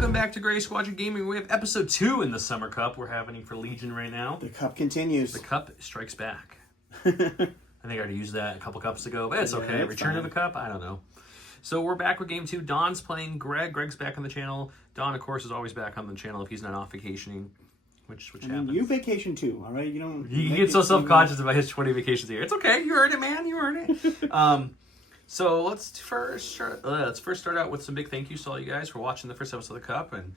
Welcome back to Gray Squadron Gaming. We have episode 2 in the Summer Cup we're having for Legion right now. The cup continues. The cup strikes back. I think I already used that a couple cups ago, but it's okay. Return to the cup? I don't know. So we're back with game 2. Don's playing Greg. Greg's back on the channel. Don, of course, is always back on the channel if he's not off vacationing, which happens. You vacation too, all right? You don't. You get so self-conscious about his 20 vacations a year. It's okay. You earned it, man. You earned it. So let's first start out with some big thank yous to all you guys for watching the first episode of the Cup and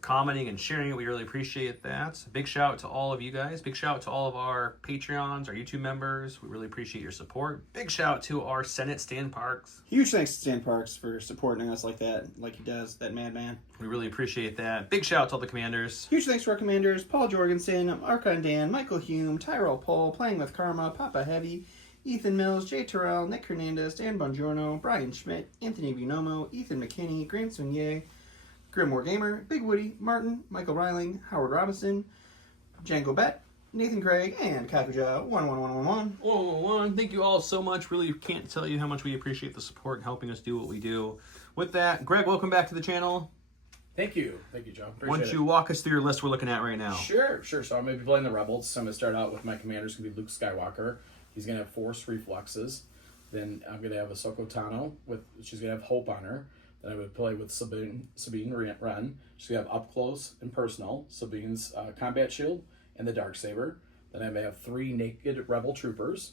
commenting and sharing it. We really appreciate that. Big shout out to all of you guys. Big shout out to all of our Patreons, our YouTube members. We really appreciate your support. Big shout out to our Senate Stan Parks. Huge thanks to Stan Parks for supporting us like that, like he does, that madman. We really appreciate that. Big shout out to all the commanders. Huge thanks to our commanders, Paul Jorgensen, Archon Dan, Michael Hume, Tyrell Pohl, Playing with Karma, Papa Heavy, Ethan Mills, Jay Terrell, Nick Hernandez, Dan Bongiorno, Brian Schmidt, Anthony Buonomo, Ethan McKinney, Grant Swinye, Grimoire Gamer, Big Woody, Martin, Michael Reiling, Howard Robinson, Django Bet, Nathan Craig, and Kakuja11111. Thank you all so much. Really can't tell you how much we appreciate the support and helping us do what we do. With that, Greg, welcome back to the channel. Thank you, Joe. Why don't you walk us through your list we're looking at right now? Sure. So I'm going to be playing the Rebels. So I'm going to start out with my commander's going to be Luke Skywalker. He's going to have Force Reflexes. Then I'm going to have Ahsoka Tano. She's going to have Hope on her. Then I would play with Sabine Wren. She's going to have Up Close and Personal, Sabine's Combat Shield, and the Darksaber. Then I'm going to have 3 naked Rebel Troopers.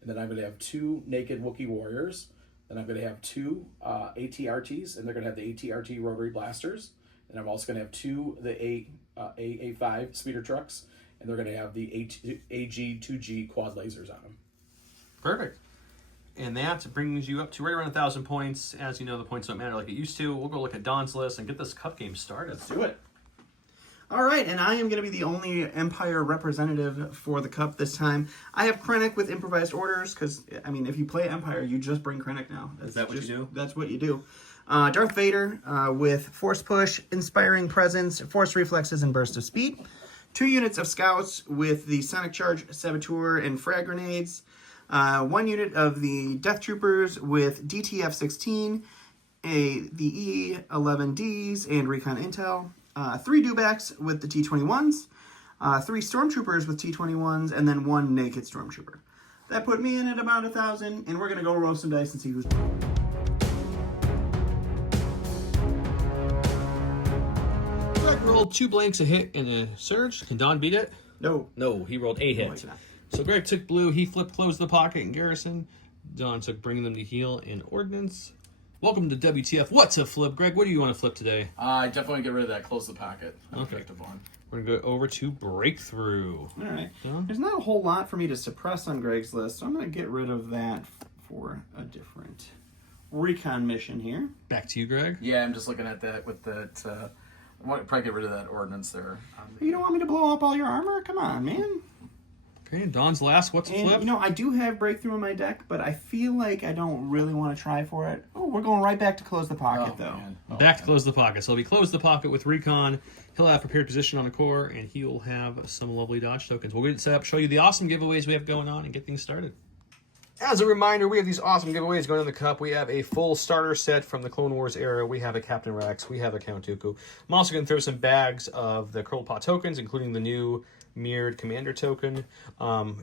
And then I'm going to have 2 naked Wookiee Warriors. Then I'm going to have 2 ATRTs, and they're going to have the ATRT Rotary Blasters. And I'm also going to have 2 AA5 speeder trucks, and they're going to have the AG2G quad lasers on them. Perfect. And that brings you up to right around 1,000 points. As you know, the points don't matter like it used to. We'll go look at Don's list and get this cup game started. Let's do it. All right, and I am going to be the only Empire representative for the Cup this time. I have Krennic with improvised orders, because, I mean, if you play Empire, you just bring Krennic now. Is that what you do? That's what you do. Darth Vader with Force Push, Inspiring Presence, Force Reflexes, and Burst of Speed. 2 units of Scouts with the Sonic Charge, Saboteur, and Frag Grenades. 1 unit of the Death Troopers with DTF-16, the E-11Ds, and Recon Intel. 3 Dewbacks with the T-21s. 3 Stormtroopers with T-21s, and then 1 naked Stormtrooper. That put me in at about 1,000, and we're going to go roll some dice and see who's... Greg rolled 2 blanks, a hit, and a surge. Can Don beat it? No. No, he rolled a hit. So Greg took blue, he flipped close the pocket and garrison. Don took bringing them to heal and ordnance. Welcome to WTF. What's a flip? Greg, what do you want to flip today? I definitely get rid of that close the pocket. Okay. We're going to go over to breakthrough. All right. There's not a whole lot for me to suppress on Greg's list, so I'm going to get rid of that for a different recon mission here. Back to you, Greg. Yeah, I'm just looking at that with that. I want to probably get rid of that ordnance there. You don't want me to blow up all your armor? Come on, man. Okay, Don's last. What's a flip? You know, I do have breakthrough in my deck, but I feel like I don't really want to try for it. Oh, we're going right back to close the pocket, though. Back to close the pocket. So he'll be close the pocket with recon. He'll have prepared position on the core, and he will have some lovely dodge tokens. We'll get it set up, show you the awesome giveaways we have going on, and get things started. As a reminder, we have these awesome giveaways going in the Cup. We have a full starter set from the Clone Wars era. We have a Captain Rex. We have a Count Dooku. I'm also going to throw some bags of the Curled Pot tokens, including the new mirrored commander token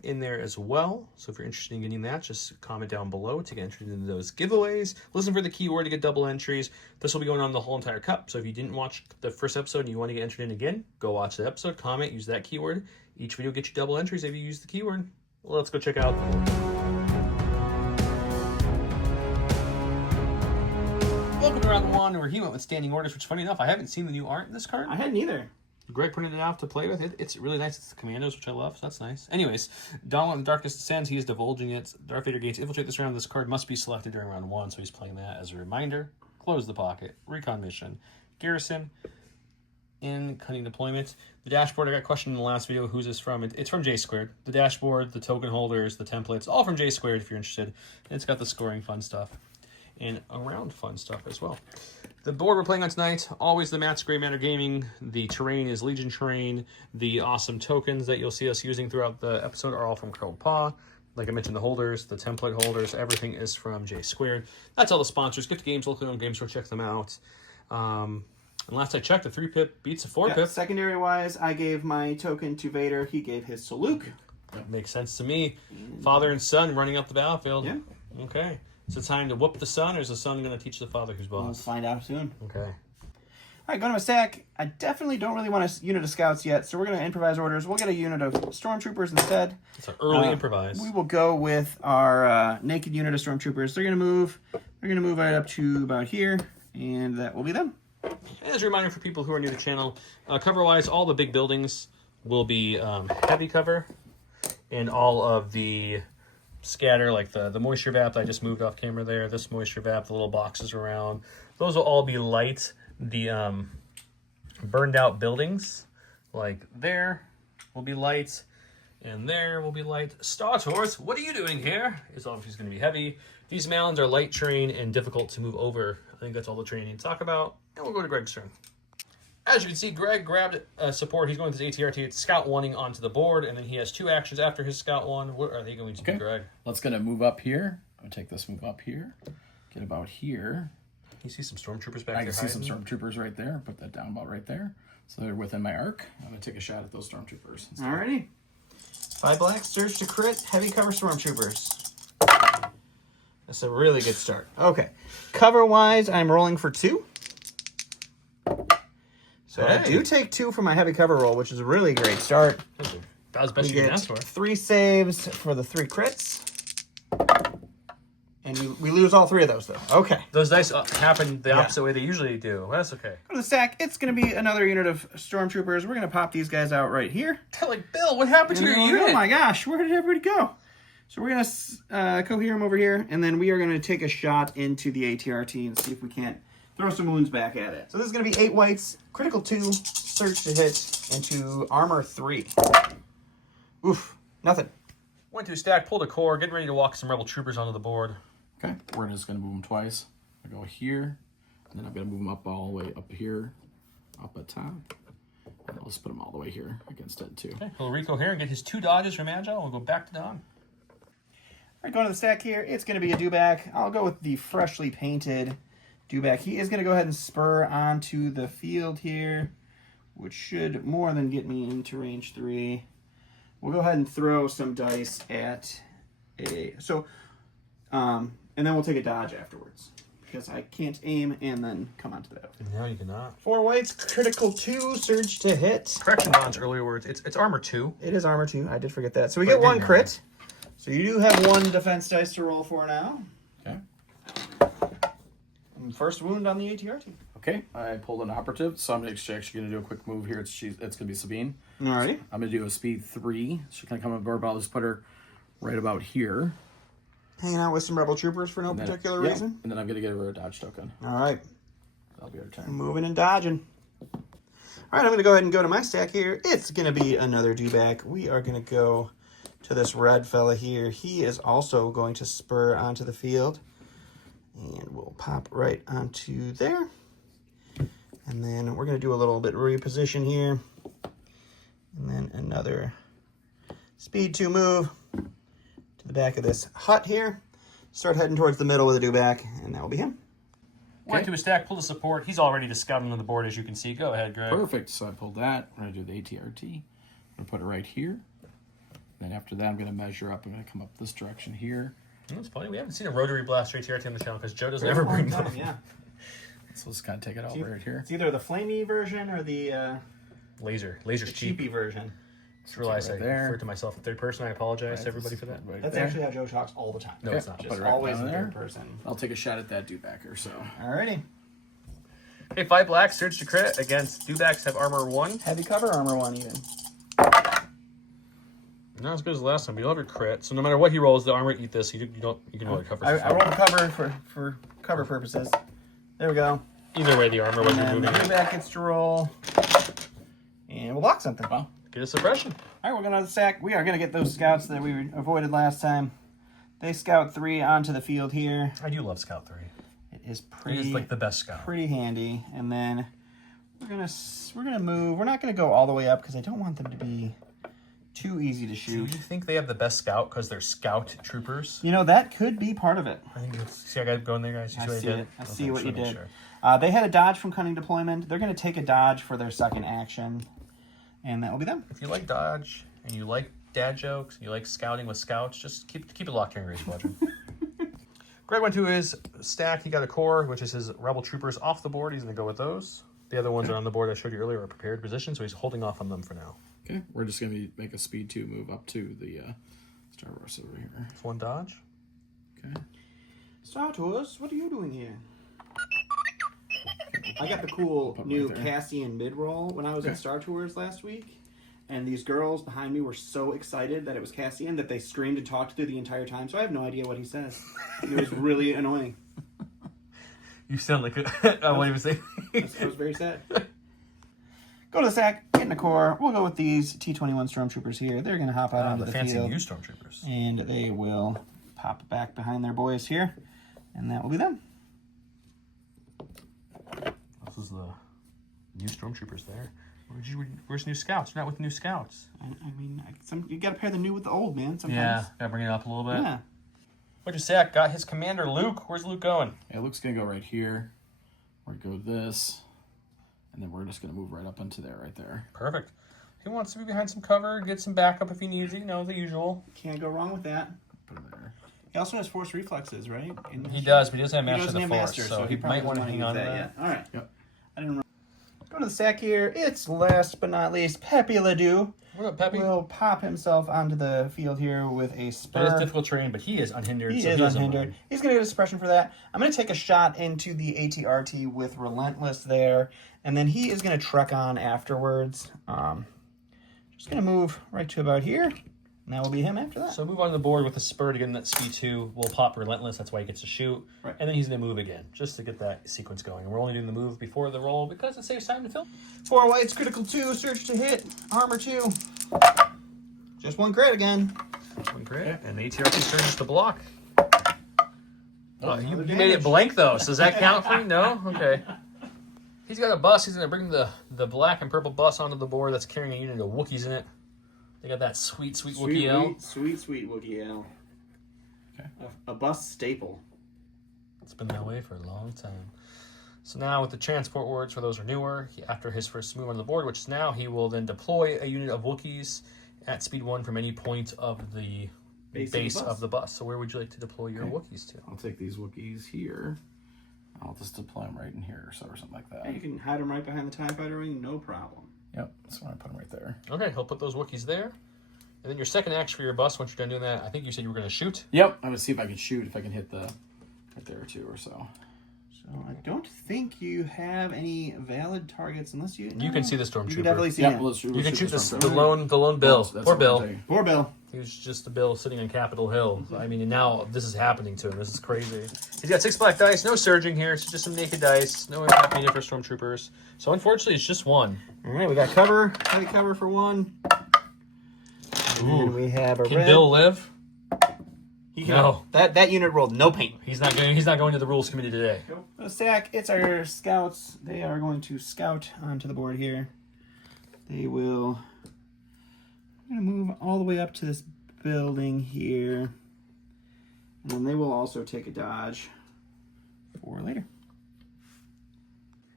in there as well. So if you're interested in getting that, just comment down below to get entered into those giveaways. Listen for the keyword to get double entries. This will be going on the whole entire Cup. So if you didn't watch the first episode and you want to get entered in again, go watch the episode, comment, use that keyword. Each video gets you double entries if you use the keyword. Well, let's go check out the board. Welcome to round 1, where he went with standing orders, which, funny enough, I haven't seen the new art in this card. I hadn't either. Greg printed it out to play with. It's really nice. It's the Commandos, which I love, so that's nice. Anyways, Don when Darkness Descends, he is divulging it. Darth Vader gains infiltrate this round. This card must be selected during round 1, so he's playing that as a reminder. Close the pocket. Recon mission. Garrison. In cunning deployment. The dashboard, I got questioned in the last video, who's this from? It's from J Squared. The dashboard, the token holders, the templates, all from J Squared if you're interested. And it's got the scoring fun stuff. And around fun stuff as well. The board we're playing on tonight, always the Matt's Gray Matter Gaming. The terrain is Legion terrain. The awesome tokens that you'll see us using throughout the episode are all from Curled Paw. Like I mentioned, the holders, the template holders, everything is from J Squared. That's all the sponsors. Gift Games, local games store, check them out. And last I checked, a 3-pip beats a 4-pip. Yeah, secondary wise, I gave my token to Vader. He gave his to Luke. That makes sense to me. Father and son running up the battlefield. Yeah. Okay. Is it time to whoop the son, or is the son going to teach the father who's boss? We'll find out soon. Okay. All right, going to my stack. I definitely don't really want a unit of scouts yet, so we're going to improvise orders. We'll get a unit of stormtroopers instead. It's an early improvise. We will go with our naked unit of stormtroopers. They're going to move. They're going to move right up to about here, and that will be them. As a reminder for people who are new to the channel, cover-wise, all the big buildings will be heavy cover, and all of the scatter, like the moisture vap that I just moved off camera there, this moisture vap, the little boxes around, those will all be light. The burned out buildings, like there, will be light, and there will be light. Star Tours, what are you doing here? It's obviously going to be heavy. These mounds are light terrain and difficult to move over. I think that's all the training to talk about. And we'll go to Greg's turn. As you can see, Greg grabbed support. He's going with his ATRT. It's Scout 1-ing onto the board, and then he has 2 actions after his Scout 1. What are they going to do, Greg? Let's gonna move up here. I'm gonna take this move up here. Get about here. You see some stormtroopers back there. I can see some stormtroopers right there. Put that down about right there. So they're within my arc. I'm gonna take a shot at those stormtroopers. Alrighty. 5 black, surge to crit, heavy cover stormtroopers. That's a really good start. Okay. Cover-wise, I'm rolling for 2. So I do take 2 for my heavy cover roll, which is a really great start. That was best We you can get ask for. 3 saves for the 3 crits. And we lose all 3 of those, though. Okay. Those dice happen the opposite way they usually do. That's okay. Go to the stack. It's going to be another unit of stormtroopers. We're going to pop these guys out right here. They're like, Bill, what happened to your unit? Oh my gosh, where did everybody go? So we're going to cohere them over here, and then we are going to take a shot into the ATRT and see if we can't throw some wounds back at it. So this is going to be 8 whites, critical 2, surge to hit, and to armor 3. Oof, nothing. Went to a stack, pulled a core, getting ready to walk some rebel troopers onto the board. Okay, we're just gonna move them twice. I go here, and then I'm gonna move them up all the way up here, up at top. And I'll just put them all the way here against it too. Okay, he'll recohere and get his 2 dodges from Agile. We'll go back to Don. All right, going to the stack here. It's going to be a Dewback. I'll go with the freshly painted Dewback. He is going to go ahead and spur onto the field here, which should more than get me into range 3. We'll go ahead and throw some dice at a... and then we'll take a dodge afterwards, because I can't aim and then come onto that. No, you cannot. 4 whites, critical 2, surge to hit. Correction, Don's earlier words. It's armor 2. It is armor 2. I did forget that. So we get 1 crit. So you do have 1 defense dice to roll for now. Okay. And first wound on the ATRT. Okay, I pulled an operative, so I'm actually going to do a quick move here. It's going to be Sabine. Alrighty. I'm going to do a speed 3. She's going to come on board, but I'll just put her right about here. Hanging out with some rebel troopers for no particular reason. And then I'm going to give her a dodge token. Alright. That'll be her turn. Moving and dodging. Alright, I'm going to go ahead and go to my stack here. It's going to be another Dewback. We are going to go to this red fella here. He is also going to spur onto the field. And we'll pop right onto there. And then we're going to do a little bit of reposition here. And then another speed 2 move to the back of this hut here. Start heading towards the middle with a Dewback, and that will be him. Went to a stack, pulled a support. He's already just scouting on the board, as you can see. Go ahead, Greg. Perfect. So I pulled that. I'm going to do the ATRT. I'm going to put it right here. Then after that, I'm going to measure up. I'm going to come up this direction here. That's funny. We haven't seen a rotary blaster ATRT on the channel because Joe doesn't ever bring them. Yeah. So let's kind of take it out right here. It's either the flamey version or the Laser's cheap. cheapy version. Just realized right I there. referred to myself in third person. I apologize to everybody for that. Right That's there. actually how Joe talks all the time. No, it's not. Put Just it right always down in there. third person. I'll take a shot at that Dewbacker. So Alrighty. Okay, 5 black, surge to crit against Dewbacks have armor 1. Heavy cover armor 1 even. Not as good as the last time, but you'll have your crit. So no matter what he rolls, the armor eat this. You can roll it cover. I rolled the cover for cover purposes. There we go. Either way, the armor when you're And the moving. Dewback gets to roll. And we'll block something. well, Get a suppression. Alright, we're going to the stack. We are going to get those scouts that we avoided last time. They scout 3 onto the field here. I do love Scout 3. It is It pretty is like the best Scout. pretty handy. And then we're gonna move. We're not gonna go all the way up because I don't want them to be too easy to Do shoot. you think they have the best Scout because they're Scout troopers? You know, that could be part of it. I think it's, see, I got to go in there, guys. You I what see did? it. I Okay, see what just you wanna make did. sure. They had a dodge from cunning deployment. They're going to take a dodge for their second action, and that will be them. If you like dodge and you like dad jokes, you like scouting with scouts, just keep it locked here in Gray Squadron. Greg went to his stack. He got a core, which is his Rebel Troopers off the board. He's going to go with those. The other ones are on the board I showed you earlier are prepared position, so he's holding off on them for now. Okay, we're just going to make a speed 2 move up to the Star Wars over here. It's one dodge. Okay. Star Tours, what are you doing here? I got the cool new Cassian mid-roll when I was at Star Tours last week, and these girls behind me were so excited that it was Cassian that they screamed and talked through the entire time, so I have no idea what he says. It was really annoying. You sound like what he was saying. I was very sad. Go to the stack, get in the core. We'll go with these T-21 Stormtroopers here. They're going to hop out onto the fancy field. new Stormtroopers. And they will pop back behind their boys here, and that will be them. This is the new Stormtroopers there. Where's new scouts? You're not with new scouts. I mean, you got to pair the new with the old, man. Sometimes. Yeah, gotta bring it up a little bit. Yeah. What'd you say? Got his commander, Luke. Where's Luke going? Yeah, Luke's going to go right here. We're going to go this. And then we're just going to move right up into there, right there. Perfect. He wants to be behind some cover, get some backup if he needs it. You know, the usual. Can't go wrong with that. Put him there. He also has force reflexes, right? He does, but he doesn't have Master of doesn't the have Force, Master, so he probably might want to doesn't hang on to use that. yet. All right. Yep. I didn't remember. Go to the stack here. It's last but not least Pepe Ledoux. What up, Peppy? Will pop himself onto the field here with a spur. It is difficult terrain, but he is unhindered. He so is doesn't unhindered. mind. He's going to get a suppression for that. I'm going to take a shot into the ATRT with Relentless there, and then he is going to trek on afterwards. Just going to move right to about here, and that will be him after that. So move on the board with a spur to get in that speed 2. We'll pop Relentless. That's why he gets to shoot. Right. And then he's going to move again, just to get that sequence going. And we're only doing the move before the roll because it saves time to fill. 4 whites, critical 2, surge to hit, armor 2. Just 1 crit again. One crit. And the ATRT turns to block. Oh, you another made it damage. blank, though. So does that count for you? No? Okay. He's got a bus. He's going to bring the black and purple bus onto the board that's carrying a unit of Wookiees in it. They got that sweet Wookiee L. Sweet Wookiee L. Okay. A bus staple. It's been that way for a long time. So now with the transport words, for those who are newer, after his first move on the board, which is now, he will then deploy a unit of Wookiees at speed 1 from any point of the base of the bus. So where would you like to deploy your Wookiees to? I'll take these Wookiees here. I'll just deploy them right in here or something like that. And you can hide them right behind the TIE Fighter wing, no problem. Yep, that's why I put them right there. Okay, he'll put those Wookiees there. And then your second action for your bus, once you're done doing that, I think you said you were going to shoot. Yep, I'm going to see if I can shoot, if I can hit the right there or 2 or so. So I don't think you have any valid targets unless you... You can see the Stormtrooper. You can definitely see Yep, him. let's shoot. You can shoot this the lone Bill. That's Poor what I'm Bill. taking. Poor Bill. He was just a Bill sitting on Capitol Hill. I mean, and now this is happening to him. This is crazy. He's got 6 black dice, no surging here. It's just some naked dice. No impact needed for Stormtroopers. So unfortunately, it's just 1. All right, we got cover. Heavy cover for 1. And then we have a Can red. Bill live? He can- No. That unit rolled no paint. He's not going to the rules committee today. Stack, it's our scouts. They are going to scout onto the board here. They will... I'm going to move all the way up to this building here. And then they will also take a dodge for later.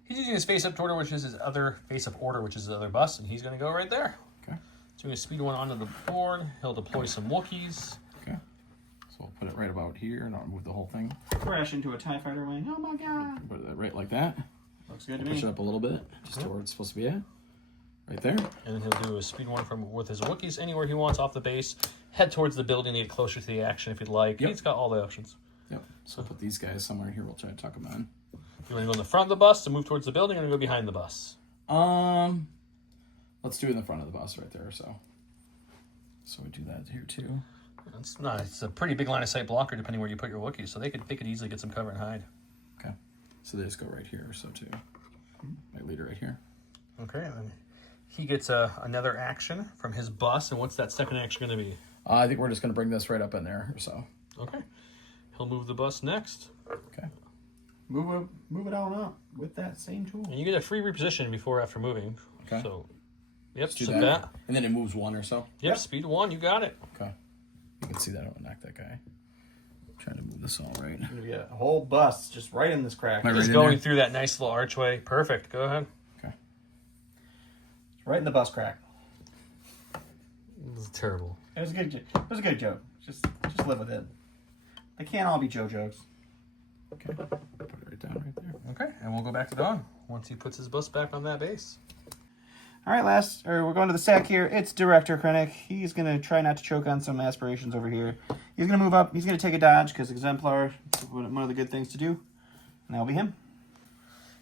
He's using his face-up order, which is his other face-up order, which is his other bus, and he's going to go right there. Okay. So he's speed 1 onto the board. He'll deploy some Wookiees. Okay. So we'll put it right about here, and I'll move the whole thing. Crash into a TIE Fighter wing. Oh my god. Put it right like that. Looks good to Push me. it up a little bit, just to where it's supposed to be at. Right there. And then he'll do a speed 1 with his Wookiees anywhere he wants off the base. Head towards the building to get closer to the action if you'd like. Yep. He's got all the options. Yep. So I'll put these guys somewhere here. We'll try to tuck them in. You want to go in the front of the bus to move towards the building, or go behind the bus? Let's do it in the front of the bus right there. So we do that here too. It's a pretty big line of sight blocker depending where you put your Wookiees, so they could easily get some cover and hide. Okay. So they just go right here or so too. My leader right here. Okay, and then he gets another action from his bus, and what's that second action going to be? I think we're just going to bring this right up in there or so. Okay. He'll move the bus next. Okay. Move it on up with that same tool. And you get a free reposition before or after moving. Okay. So, yep, Do so that. that. And then it moves 1 or so. Yep, speed 1, you got it. Okay. You can see that. I don't knock that guy. Trying to move this all right. Yeah, a whole bus just right in this crack. Am I He's right in going there? through that nice little archway. Perfect. Go ahead. Okay. Right in the bus crack. This is terrible. It was a good. It was a good joke. Just live with it. They can't all be Joe jokes. Okay. Put it right down right there. Okay, and we'll go back to Don once he puts his bus back on that base. All right, we're going to the stack here. It's Director Krennic. He's going to try not to choke on some aspirations over here. He's going to move up. He's going to take a dodge because Exemplar is one of the good things to do. And that'll be him.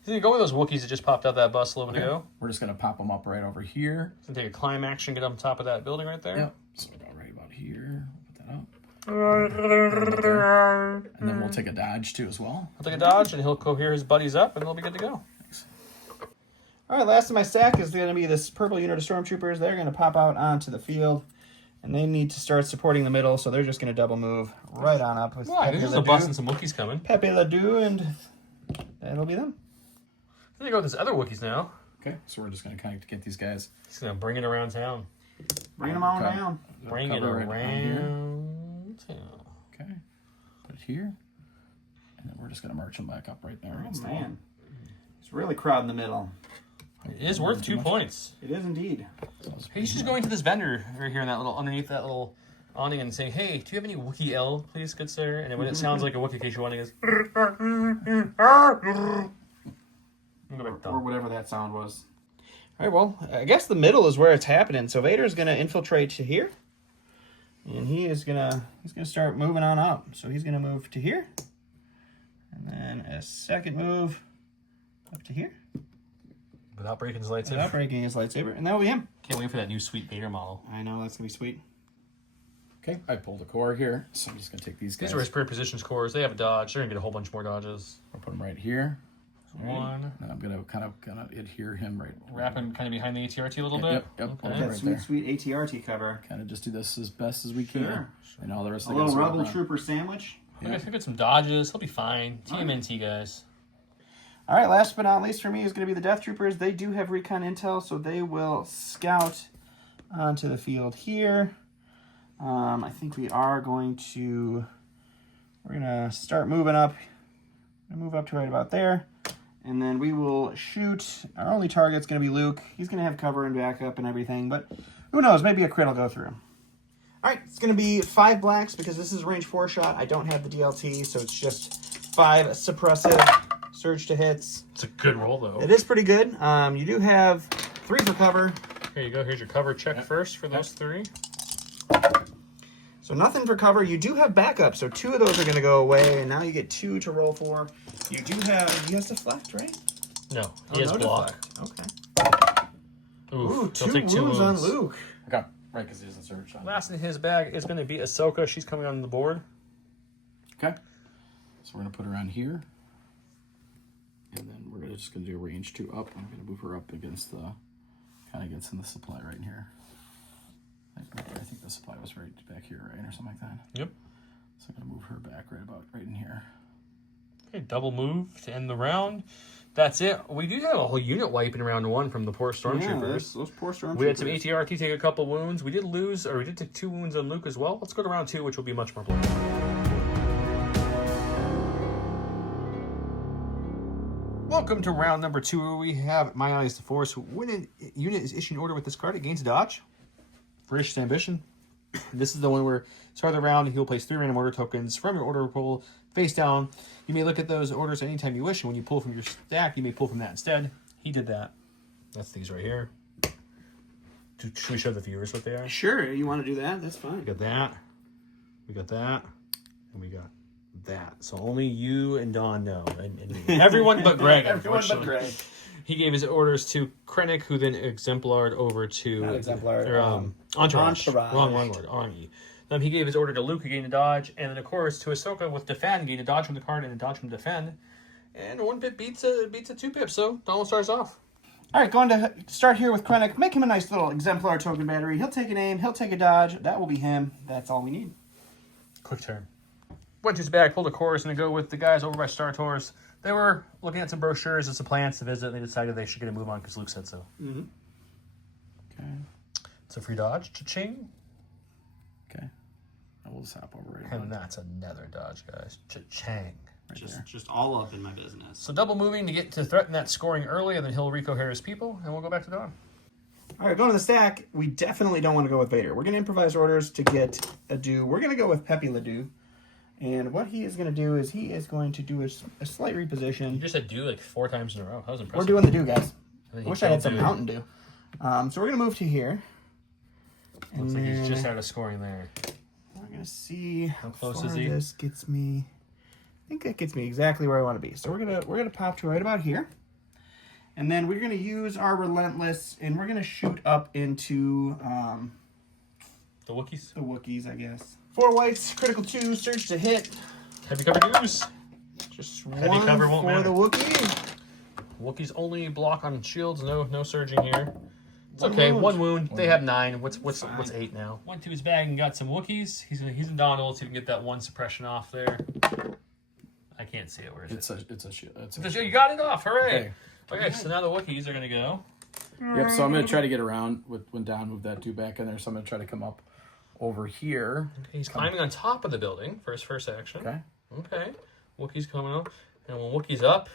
He's going to go with those Wookiees that just popped out that bus a little bit ago. We're just going to pop them up right over here. He's going to take a climb action, get on top of that building right there. Yep. So about right about here. Put that up. And then we'll take a dodge too as well. He'll take a dodge, and he'll cohere his buddies up, and they'll be good to go. Thanks. All right, last in my stack is going to be this purple unit of Stormtroopers. They're going to pop out onto the field, and they need to start supporting the middle, so they're just going to double move right on up with Why? Pepe There's a Le bus Deux. and some Wookiees coming. Pepe Le Deux, and that'll be them. Then you go with his other Wookiees now. Okay, so we're just going to kind of get these guys. He's going to bring it around town. Bring them on Okay. down. Bring it Cover right here. around town. Okay. Put it here. And then we're just going to march them back up right there. Oh, against the wall. man. It's really crowded in the middle. It is worth 2 points. It is indeed. He's just going to this vendor over here in that little, underneath that little awning and saying, "Hey, do you have any Wookiee L, please, good sir?" And when it sounds like a Wookiee, in case you're wondering, is Or whatever that sound was. All right, well, I guess the middle is where it's happening. So Vader's going to infiltrate to here. And he's gonna start moving on up. So he's going to move to here. And then a second move up to here. without breaking his Without lightsaber. breaking his lightsaber. And that'll be him. Can't wait for that new sweet Vader model. I know, that's going to be sweet. Okay, I pulled a core here, so I'm just going to take these guys. These are his pre-positions cores. They have a dodge. They're going to get a whole bunch more dodges. I'll put them right here. One. And I'm going to kind of adhere him right. Wrap him kind of behind the ATRT a little bit. Yep. Okay. Hold it That right sweet, there. sweet ATRT cover. Kind of just do this as best as we can. Sure. And all the rest A of the little guys Rebel around. Trooper sandwich. Okay, he'll get some dodges. He'll be fine. TMNT, guys. All right, last but not least for me is going to be the Death Troopers. They do have recon intel, so they will scout onto the field here. I think we are going to... We're going to start moving up. Move up to right about there. And then we will shoot. Our only target's going to be Luke. He's going to have cover and backup and everything, but who knows? Maybe a crit will go through. All right, it's going to be 5 blacks because this is range 4 shot. I don't have the DLT, so it's just 5 suppressive surge to hits. It's a good roll, though. It is pretty good. You do have 3 for cover. Here you go. Here's your cover check first for those 3. So nothing for cover. You do have backup, so 2 of those are going to go away, and now you get 2 to roll for. You do have... He has deflect, right? No, he has no block. deflect. Okay. Oof, Ooh, he'll 2 take 2 wounds wounds. on Luke. Okay, right, because he doesn't surge on. Last in his bag is going to be Ahsoka. She's coming on the board. Okay, so we're going to put her on here. And then we're just going to do a range 2 up. I'm going to move her up against the... Kind of gets in the supply right in here. I think the supply was right back here, right? Or something like that. Yep. So I'm going to move her back right in here. Okay, double move to end the round. That's it. We do have a whole unit wipe in round 1 from the poor Stormtroopers. Those poor Stormtroopers. We had some ATRT take a couple wounds. We did lose, or we did take 2 wounds on Luke as well. Let's go to round 2, which will be much more bloody. Welcome to round number 2, where we have My Eyes the Force. When a unit is issued an order with this card, it gains a dodge. Ferocious Ambition. This is the one where, start of the round, he'll place 3 random order tokens from your order pool face down. You may look at those orders anytime you wish, and when you pull from your stack, you may pull from that instead. He did that. That's these right here. Should we show the viewers what they are? Sure, you want to do that? That's fine. We got that. We got that. And we got that. So only you and Dawn know. And me. Everyone but Greg. Everyone but unfortunately. Greg. He gave his orders to Krennic, who then exemplared over to... Not exemplar, Entourage. Entourage. Wrong word. Army. He gave his order to Luke, who gained a dodge. And then, of course, to Ahsoka with Defend, gained a dodge from the card and a dodge from Defend. And 1 bit beats a 2 pip, so Donald starts off. All right, going to start here with Krennic. Make him a nice little exemplar token battery. He'll take an aim. He'll take a dodge. That will be him. That's all we need. Quick turn. Went to his bag, pulled a course, and to go with the guys over by Star Tours. They were looking at some brochures and some plans to visit, and they decided they should get a move on because Luke said so. Mm-hmm. Okay. It's a free dodge. Cha-ching. Okay. we'll just hop over right And about that's another dodge, guys. Cha-chang. right there. Just all up in my business. So double moving to get to threaten that scoring early, and then he'll Rico Harris people, and we'll go back to Don. All right, going to the stack, we definitely don't want to go with Vader. We're going to improvise orders to get a Dew. We're going to go with Pepe Ledoux. And what he is going to do is he is going to do a slight reposition. You just said do like 4 times in a row. That was impressive. We're doing the Dew, guys. I I wish I had some Mountain Dew. So we're going to move to here. And Looks like he's then just out of scoring there. we're going to see how close far is he? this gets me. I think that gets me exactly where I want to be. So we're gonna pop to right about here. And then we're going to use our Relentless, and we're going to shoot up into The Wookiees. the Wookiees, I guess. 4 whites, critical 2, surge to hit. Heavy cover dues. Just Heavy one cover won't for matter. the Wookiee. Wookiees only block on shields. No surging here. It's One okay. wound. 1 wound. They have 9. What's Fine. 8 now? Went to his bag and got some Wookiees. He's in Donald, so he can get that 1 suppression off there. I can't see it. Where is it? It's a shield. You got it off. Hooray! Okay. Okay, so now the Wookiees are gonna go. Yep. So I'm gonna try to get around with when Don moved that dude back in there. So I'm gonna try to come up over here. He's climbing on top of the building for his first action. Okay. Okay. Wookiee's coming up, and when Wookiee's up,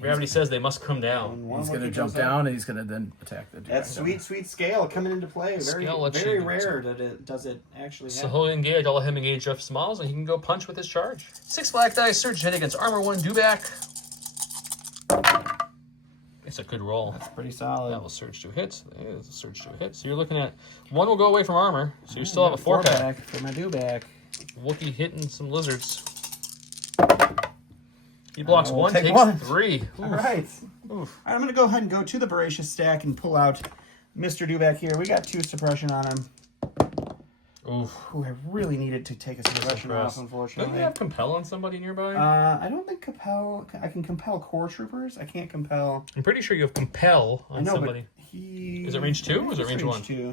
gravity says they must come down. One He's gonna Wookiee jump goes up. down and he's gonna then attack the dude. That's sweet scale coming into play. Very, Scale lets very you- rare that it does it actually So happen. he'll engage. I'll let him engage Jeff Smalls, and he can go punch with his charge. 6 black dice, surge hit against armor 1 Dewback. It's a good roll. That's pretty solid. That will surge 2 hits. It's a surge 2 hits. So you're looking at 1 will go away from armor, so you still have a 4 pack. for my Dewback. Wookiee hitting some lizards. He blocks I will 1, take takes 1. 3. All right. Oof. I'm going to go ahead and go to the Voracious stack and pull out Mr. Dewback here. We got 2 suppression on him. Oof. Who I really needed to take a suppression off, Don't you unfortunately. have compel on somebody nearby? I don't think compel. I can compel core troopers. I can't compel. I'm pretty sure you have compel I on know, somebody. but he. Is it range 2 or is it It's range 1? 2.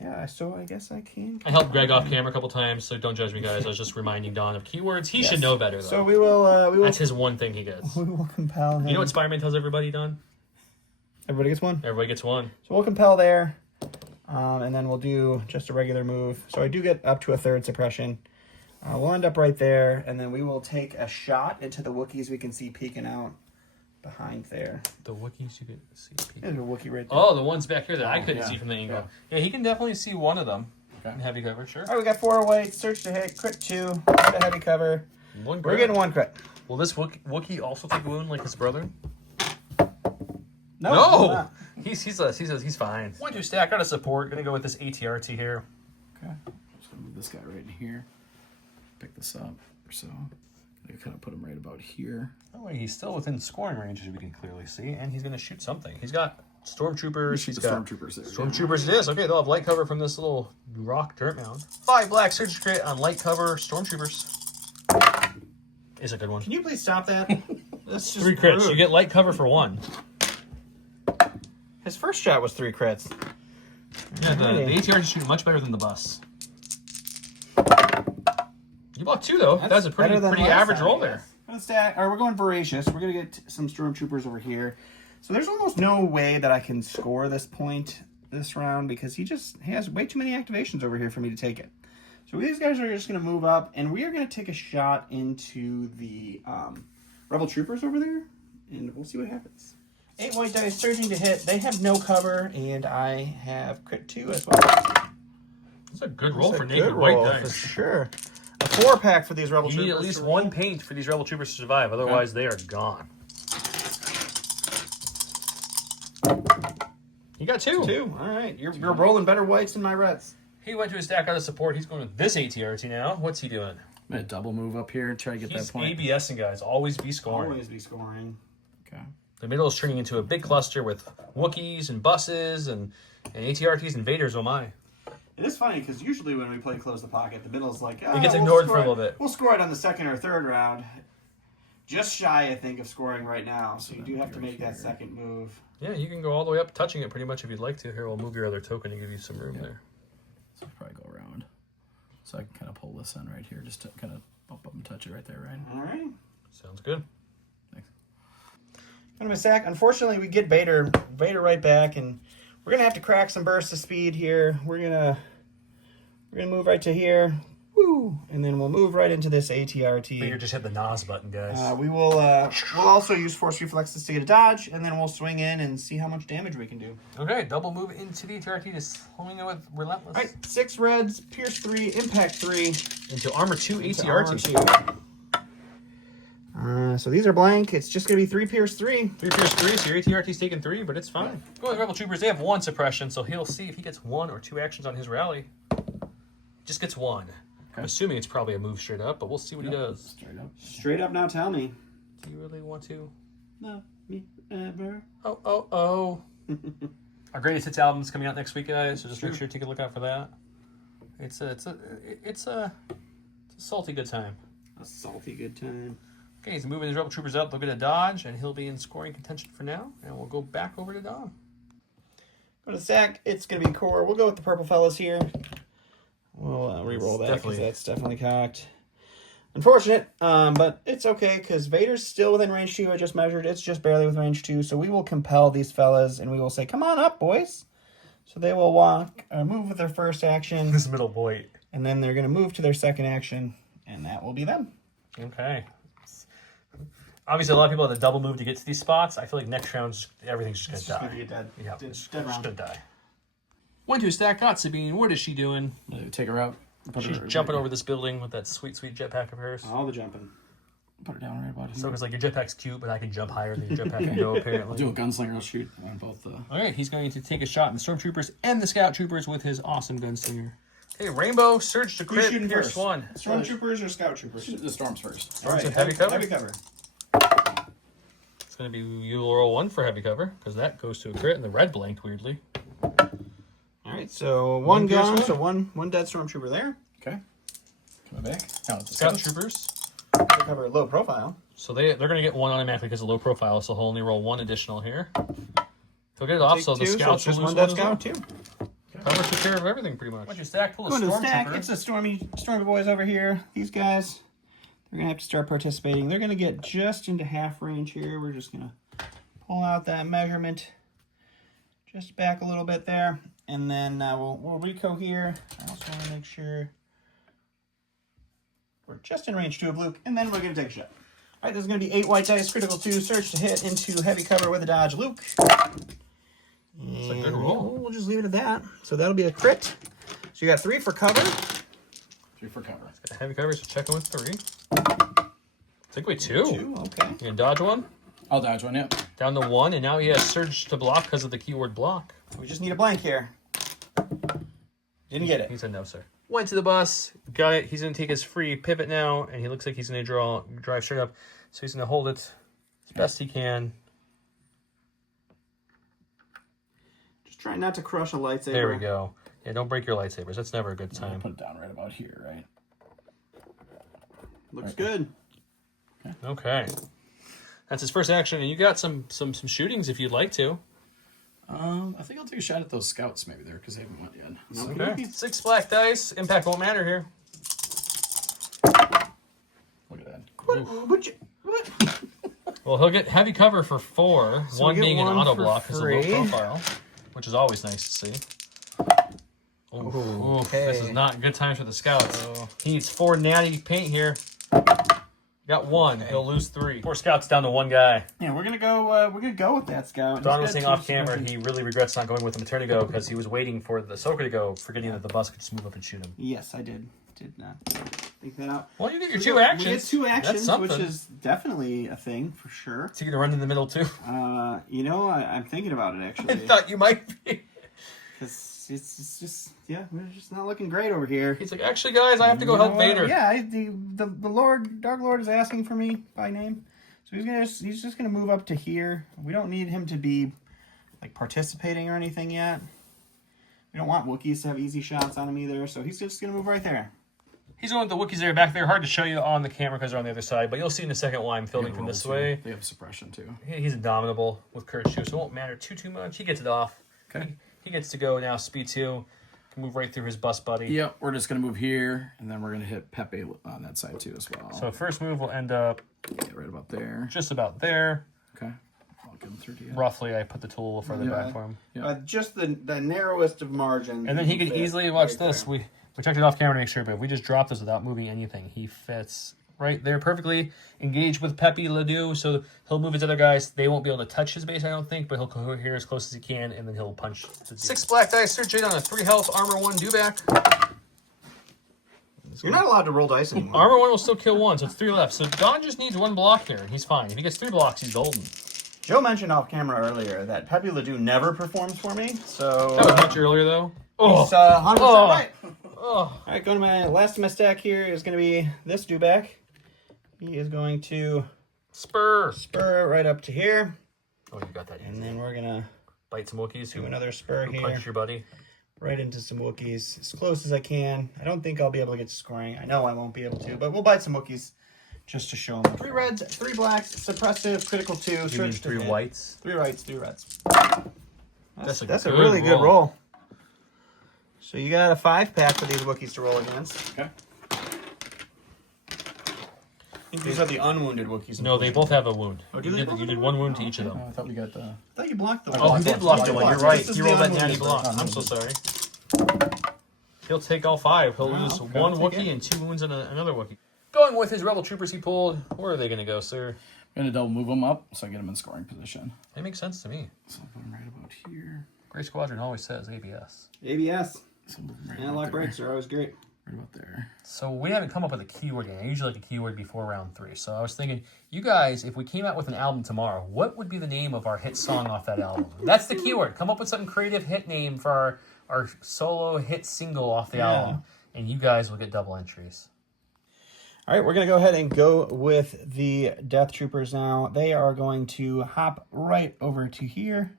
Yeah, so I guess I can. I helped Greg off camera a couple times, so don't judge me, guys. I was just reminding Don of keywords. He should know better, though. So we will. That's his one thing he gets. We will compel him. You know what Spider-Man tells everybody, Don? Everybody gets 1. Everybody gets 1. So we'll compel there, and then we'll do just a regular move. So I do get up to a 3rd suppression. We'll end up right there, and then we will take a shot into the Wookiees we can see peeking out behind there. The Wookiees you can see. There's a Wookiee right there. Oh, the ones back here that I couldn't yeah. see from the angle. Yeah, he can definitely see one of them. Okay. In heavy cover, sure. All right, we got 4 whites, search to hit, crit 2, got a heavy cover. One We're crit. getting 1 crit. Will this Wookiee also take a wound like his brother? No! He's fine. 1 2 stack, got a support. Gonna go with this ATRT here. Okay. Just gonna move this guy right in here. Pick this up. So I kind of put him right about here. Oh, wait, he's still within scoring range, as we can clearly see, and he's gonna shoot something. He's got stormtroopers. Shoot He's the got stormtroopers there. stormtroopers. It is okay. They'll have light cover from this little rock dirt mound. 5 black surge crit on light cover stormtroopers. Is a good one. Can you please stop that? That's just 3 crits. rude. You get light cover for 1. His first shot was 3 crits. Yeah, the Alrighty. ATR is shooting much better than the bus. You bought 2 though. That's a pretty better than last average time, roll I there. guess. We're gonna stack, or we're going Voracious. We're gonna get some stormtroopers over here. So there's almost no way that I can score this point this round because he has way too many activations over here for me to take it. So these guys are just gonna move up, and we are gonna take a shot into the Rebel Troopers over there, and we'll see what happens. 8 white dice surging to hit. They have no cover, and I have crit 2 as well. That's a good roll That's for a naked good white roll, dice. for sure. A 4-pack for these Rebel You Troopers. need at least to 1 roll. paint for these Rebel Troopers to survive, otherwise they are gone. You got 2. 2. All right. You're rolling better whites than my reds. He went to his stack out of support. He's going with this ATRT now. What's he doing? I'm gonna double move up here and try to get He's that point. ABSing, guys. Always be scoring. Always be scoring. Okay. The middle is turning into a big cluster with Wookiees and buses and ATRTs and Vaders, oh my. It is funny because usually when we play Close the Pocket, the middle's like, It gets ignored for a little bit. We'll score it on the 2nd or 3rd round. Just shy, I think, of scoring right now. So you do have to make that second move. Yeah, you can go all the way up touching it pretty much if you'd like to. Here, we'll move your other token and give you some room there. So I'll probably go around. So I can kind of pull this in right here, just to kind of bump up and touch it right there, right? All right. Sounds good. Thanks. Kind of a sack. Unfortunately, we get Vader right back, and we're gonna have to crack some bursts of speed here. We're gonna move right to here. Woo! And then we'll move right into this Vader ATRT. just hit the NOS button, guys. We'll also use force reflexes to get a dodge, and then we'll swing in and see how much damage we can do. Okay, double move into the ATRT to swing it with Relentless. All right, 6 reds, Pierce 3, Impact 3. Into Armor 2 Into ATRT. Armor 2. So these are blank. It's just going to be 3 Pierce 3. 3 Pierce 3, so your ATRT's taking 3, but it's fine. Go with Rebel Troopers, they have 1 suppression, so he'll see if he gets 1 or 2 actions on his rally. Just gets 1. I'm assuming it's probably a move straight up, but we'll see what he does. Straight up. Straight up now, tell me. Do you really want to? Love me ever. Oh. Our Greatest Hits album's coming out next week, guys, so just make sure to take a look out for that. It's a salty good time. A salty good time. Okay, he's moving his Rebel Troopers up. They'll get a dodge, and he'll be in scoring contention for now. And we'll go back over to Dom. Go to stack. It's going to be core. We'll go with the purple fellas here. We'll re-roll that because that's definitely cocked. Unfortunate, but it's okay because Vader's still within range 2. I just measured. It's just barely with range 2. So we will compel these fellas, and we will say, come on up, boys. So they will move with their first action. This middle boy. And then they're going to move to their second action, and that will be them. Okay. Obviously, a lot of people have the double move to get to these spots. I feel like next round, everything's just going to die. Gonna get dead. Yeah, Dead it's round. just going to die. 1 2 stack got Sabine. What is she doing? Take her out. She's jumping over this building with that sweet, sweet jetpack of hers. All the jumping. Put her down right about here. So it's like your jetpack's cute, but I can jump higher than your jetpack can go, apparently. Do a gunslinger shoot on both. All right, he's going to take a shot in the Stormtroopers and the Scout Troopers with his awesome gunslinger. Hey, Rainbow, surge to crit, shooting Pierce first? 1. Stormtroopers or Scout Troopers? The storms first. Storms with heavy cover? Heavy cover. It's going to be, you'll roll 1 for heavy cover, because that goes to a crit, and the red blanked, weirdly. All right, so one Pierce gone, one? so one dead Stormtrooper there. Okay. Coming back. Now it's the Scout Scouts. Troopers. Heavy cover, low profile. So they're going to get 1 automatically because of low profile, so he'll only roll 1 additional here. He'll get it off, Take so the 2, Scouts it's will just lose one 1 dead as well. Scout, too. Cover took care of everything, pretty much. Once you stack, pull a Going to the stack, Stormtrooper. it's a Stormy boys over here. These guys, they're going to have to start participating. They're going to get just into half range here. We're just going to pull out that measurement just back a little bit there. And then we'll reco here. I also want to make sure we're just in range 2 of Luke. And then we're going to take a shot. All right, this is going to be 8 white dice, critical 2, surge to hit into heavy cover with a dodge, Luke. It's a good roll. We'll just leave it at that. So that'll be a crit. So you got 3 for cover. 3 for cover. Heavy cover, so check in with 3. Take away 2. 2, okay. You gonna dodge 1? I'll dodge one, yep. Down to 1, and now he has surge to block because of the keyword block. We just need a blank here. Didn't get it. He said no, sir. Went to the bus, got it. He's gonna take his free pivot now, and he looks like he's gonna drive straight up. So he's gonna hold it as best he can. Just try not to crush a lightsaber. There we go. Yeah, don't break your lightsabers. That's never a good I'll time. put it down right about here, right? Looks good. Okay. That's his first action, and you got some shootings if you'd like to. I think I'll take a shot at those scouts maybe there because they haven't went yet. Okay. 6 black dice. Impact won't matter here. Look at that. What? Well, he'll get heavy cover for 4. So one we get being an 1 auto for block because of low free. profile, which is always nice to see. Ooh, okay. This is not good times for the scouts. He needs 4 natty paint here. Got 1. He'll lose 3. 4 scouts down to 1 guy. Yeah, we're gonna go with that scout. Don He's was got saying 2 off camera something. he really regrets not going with the Materni go because he was waiting for the Ahsoka to go, forgetting that the bus could just move up and shoot him. Yes, I did. Did not think that out. Well, you get your 2 actions. We get 2 That's actions, something. which is definitely a thing for sure. So you're gonna run in the middle too? I'm thinking about it I actually. thought you might be. Because it's just, yeah, we're just not looking great over here. He's like, actually, guys, I have to go help Vader. Yeah, the Lord, Dark Lord is asking for me by name, so he's just gonna move up to here. We don't need him to be like participating or anything yet. We don't want Wookiees to have easy shots on him either, so he's just gonna move right there. He's going with the Wookiees there back there. Hard to show you on the camera because they're on the other side, but you'll see in a second why I'm filming from this way. They have suppression too. He's indomitable with courage too, so it won't matter too much. He gets it off. Okay. He gets to go now. Speed 2 can move right through his bus buddy. Yep, we're just gonna move here, and then we're gonna hit Pepe on that side too as well. So first move will end up yeah, right about there. just about there. Okay. I'll give him 30. Roughly, I put the tool a little further back for him. Yeah. Just the narrowest of margins. And then he can easily watch this. We checked it off camera to make sure, but if we just drop this without moving anything, he fits right there perfectly. Engaged with Pepe Ledoux, so he'll move his other guys. They won't be able to touch his base, I don't think, but he'll come here as close as he can, and then he'll punch. 6 black dice, search it on a 3 health armor 1 Dewback. You're not allowed to roll dice anymore. Armor 1 will still kill 1, so it's 3 left. So Don just needs 1 block here, and he's fine. If he gets 3 blocks, he's golden. Joe mentioned off camera earlier that Pepe Ledoux never performs for me, so... That was much earlier, though. He's 100% right. Oh. All right, going to my last of my stack here is going to be this Dewback. He is going to Spur right up to here. Oh, you got that. And then we're going to bite some Wookiees. do another spur here. Punch your buddy. Right into some Wookiees as close as I can. I don't think I'll be able to get to scoring. I know I won't be able to, but we'll bite some Wookiees just to show them. 3 reds, 3 blacks, suppressive, critical 2. You mean 3 whites? 3 whites, 3 reds. That's a really good roll. So you got a 5-pack for these Wookiees to roll against. Okay. I think these are the unwounded Wookiees. No, they both have a wound. Oh, do you they did, both you have did a 1 wound? wound to each of them. I thought we got the... I thought you blocked the one. Oh, he did block the one. You're right. This is He the rolled that unwounded natty block. one. I'm so sorry. He'll take all 5. He'll lose okay, 1 I'll take Wookiee it. and 2 wounds and another Wookiee. Going with his Rebel Troopers he pulled. Where are they going to go, sir? I'm going to double move them up so I get them in scoring position. That makes sense to me. So I'll put them right about here. Gray Squadron always says ABS. ABS. So I'll move them right Analog about there. brakes are always great. Right about there. So we haven't come up with a keyword yet. I usually like a keyword before round 3. So I was thinking, you guys, if we came out with an album tomorrow, what would be the name of our hit song off that album? That's the keyword. Come up with some creative hit name for our solo hit single off the album, and you guys will get double entries. All right, we're going to go ahead and go with the Death Troopers now. They are going to hop right over to here,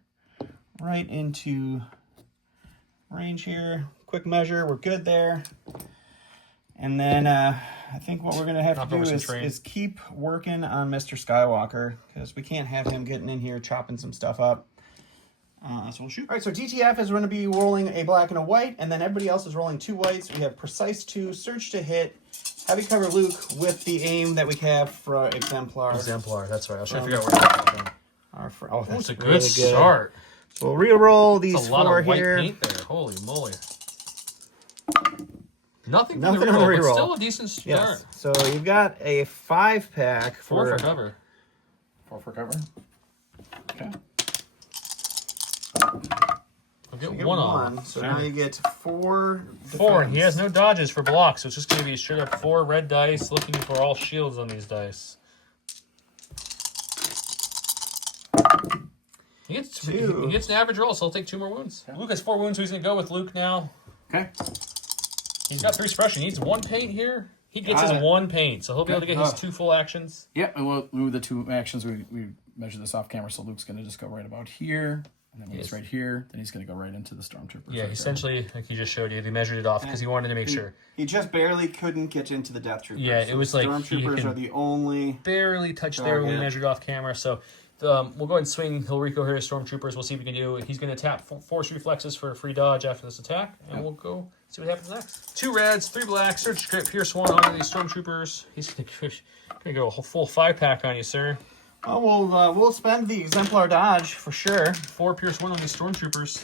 right into range here. Quick measure, we're good there. And then I think what we're going to have to do is keep working on Mr. Skywalker, because we can't have him getting in here chopping some stuff up. So we'll shoot. All right, so DTF is going to be rolling a black and a white, and then everybody else is rolling 2 whites. We have Precise 2, Search to Hit, Heavy Cover Luke with the aim that we have for Exemplar. Exemplar, that's right. I was trying to figure out where that came from. That's a good start. So we'll re-roll these that's a lot 4 of white here. paint there. Holy moly. Nothing on the reroll, but reroll. still a decent start. Yes. So you've got a 5-pack 4 for cover. 4 for cover. Okay. I'll get you get 1 off. So now you get 4 defense. 4. He has no dodges for blocks, so it's just going to be straight up 4 red dice, looking for all shields on these dice. He gets an average roll, so he'll take 2 more wounds. Yeah. Luke has 4 wounds, so he's going to go with Luke now. Okay. He's got 3 suppression. He needs 1 paint here. He gets his 1 paint, so he'll be able to get his 2 full actions. Yeah, and we'll move the 2 actions. We measure this off camera, so Luke's going to just go right about here. And then when he's right here, then he's going to go right into the Stormtroopers. Yeah, right essentially, there. Like he just showed you, they measured it off because he wanted to make sure. He just barely couldn't get into the Death Troopers. Yeah, it was like Stormtroopers are the only... barely touched there when we measured off camera, so... we'll go ahead and swing Hilrico here to Stormtroopers. We'll see what we can do. He's going to tap Force Reflexes for a free dodge after this attack, and we'll go see what happens next. 2 reds, 3 blacks, Search Script, Pierce 1 on these Stormtroopers. He's going to go a whole full 5-pack on you, sir. Oh, we'll spend the Exemplar dodge for sure. 4 Pierce 1 on these Stormtroopers.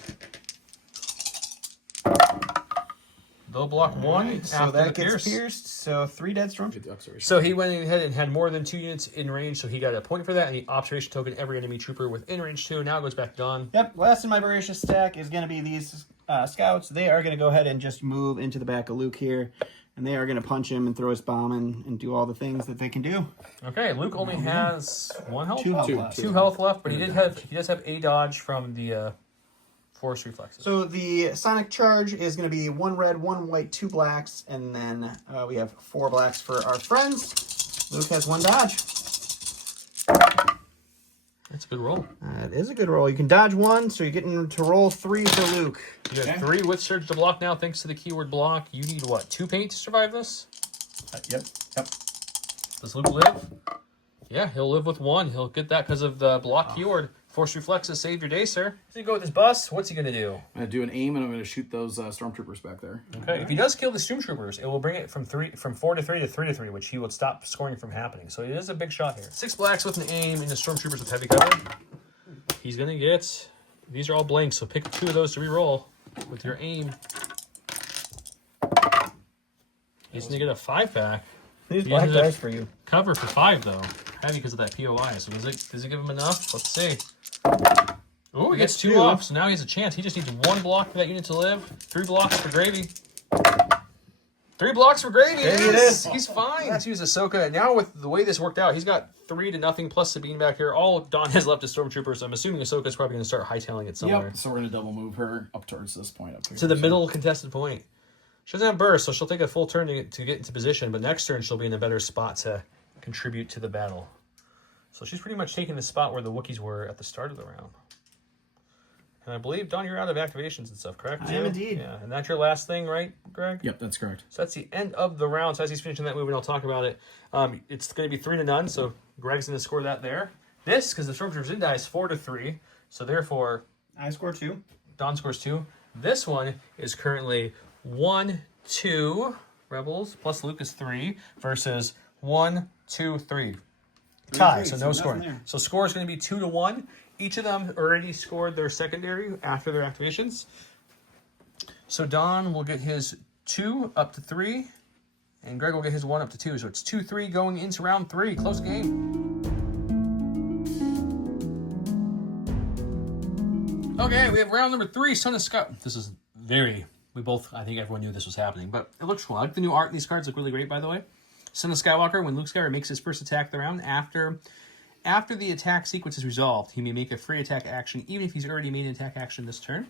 They'll block 1 so after that the gets pierced. So 3 dead Stormtroopers. So he went ahead and had more than 2 units in range, so he got a point for that, and he observation token every enemy trooper within range 2. Now it goes back to Don. Yep, last in my voracious stack is going to be these scouts. They are going to go ahead and just move into the back of Luke here, and they are going to punch him and throw his bomb and do all the things that they can do. Okay, Luke only has 1 health? 2 health left. 2 health left, but he does have a dodge from the Force Reflexes. So the Sonic Charge is going to be 1 red, 1 white, 2 blacks, and then we have 4 blacks for our friends. Luke has 1 dodge. That's a good roll. It is a good roll. You can dodge 1, so you're getting to roll 3 for Luke. You have 3 with Surge to block now, thanks to the keyword block. You need, what, 2 paint to survive this? Yep. Does Luke live? Yeah, he'll live with 1. He'll get that because of the block keyword. Force Reflexes saved your day, sir. So you go with his bus. What's he going to do? I'm going to do an aim, and I'm going to shoot those Stormtroopers back there. Okay. If he does kill the Stormtroopers, it will bring it from 4 to 3 to 3 to 3, which he will stop scoring from happening. So it is a big shot here. 6 blacks with an aim into Stormtroopers with heavy cover. He's going to get... These are all blanks, so pick 2 of those to re-roll with your aim. He's going to get a 5-pack. These He black ended up dice for you. Cover for 5, though. Heavy because of that POI. So does it give him enough? Let's see. Oh, he gets 2 off, so now he has a chance. He just needs 1 block for that unit to live. 3 blocks for gravy. 3 blocks for gravy. Gravy it is. He's fine. Let's use Ahsoka. Now with the way this worked out, he's got 3-0 plus Sabine back here. All Don has left is Stormtroopers. So I'm assuming Ahsoka's probably going to start hightailing it somewhere. Yep. So we're gonna double move her up towards this point up here. To the middle contested point. She doesn't have burst, so she'll take a full turn to get into position, but next turn she'll be in a better spot to contribute to the battle. So she's pretty much taking the spot where the Wookiees were at the start of the round. And I believe, Don, you're out of activations and stuff, correct? I am indeed. Yeah, and that's your last thing, right, Greg? Yep, that's correct. So that's the end of the round. So as he's finishing that move, and I'll talk about it, it's going to be 3-0, so Greg's going to score that there. This, because the Stormtroopers didn't die, is 4-3, so therefore... I score 2. Don scores 2. This one is currently 1-2 Rebels plus Luke is 3 versus 1-2-3 tie. So no scoring. So score is going to be 2-1. Each of them already scored their secondary after their activations. So Don will get his 2 up to 3, and Greg will get his 1 up to 2. So it's 2-3 going into round 3. Close game. Okay, we have round number 3, Son of Scott. This is I think everyone knew this was happening, but it looks cool. I like the new art in these cards. Look really great, by the way. Son of Skywalker, when Luke Skywalker makes his first attack of the round, after the attack sequence is resolved, he may make a free attack action, even if he's already made an attack action this turn.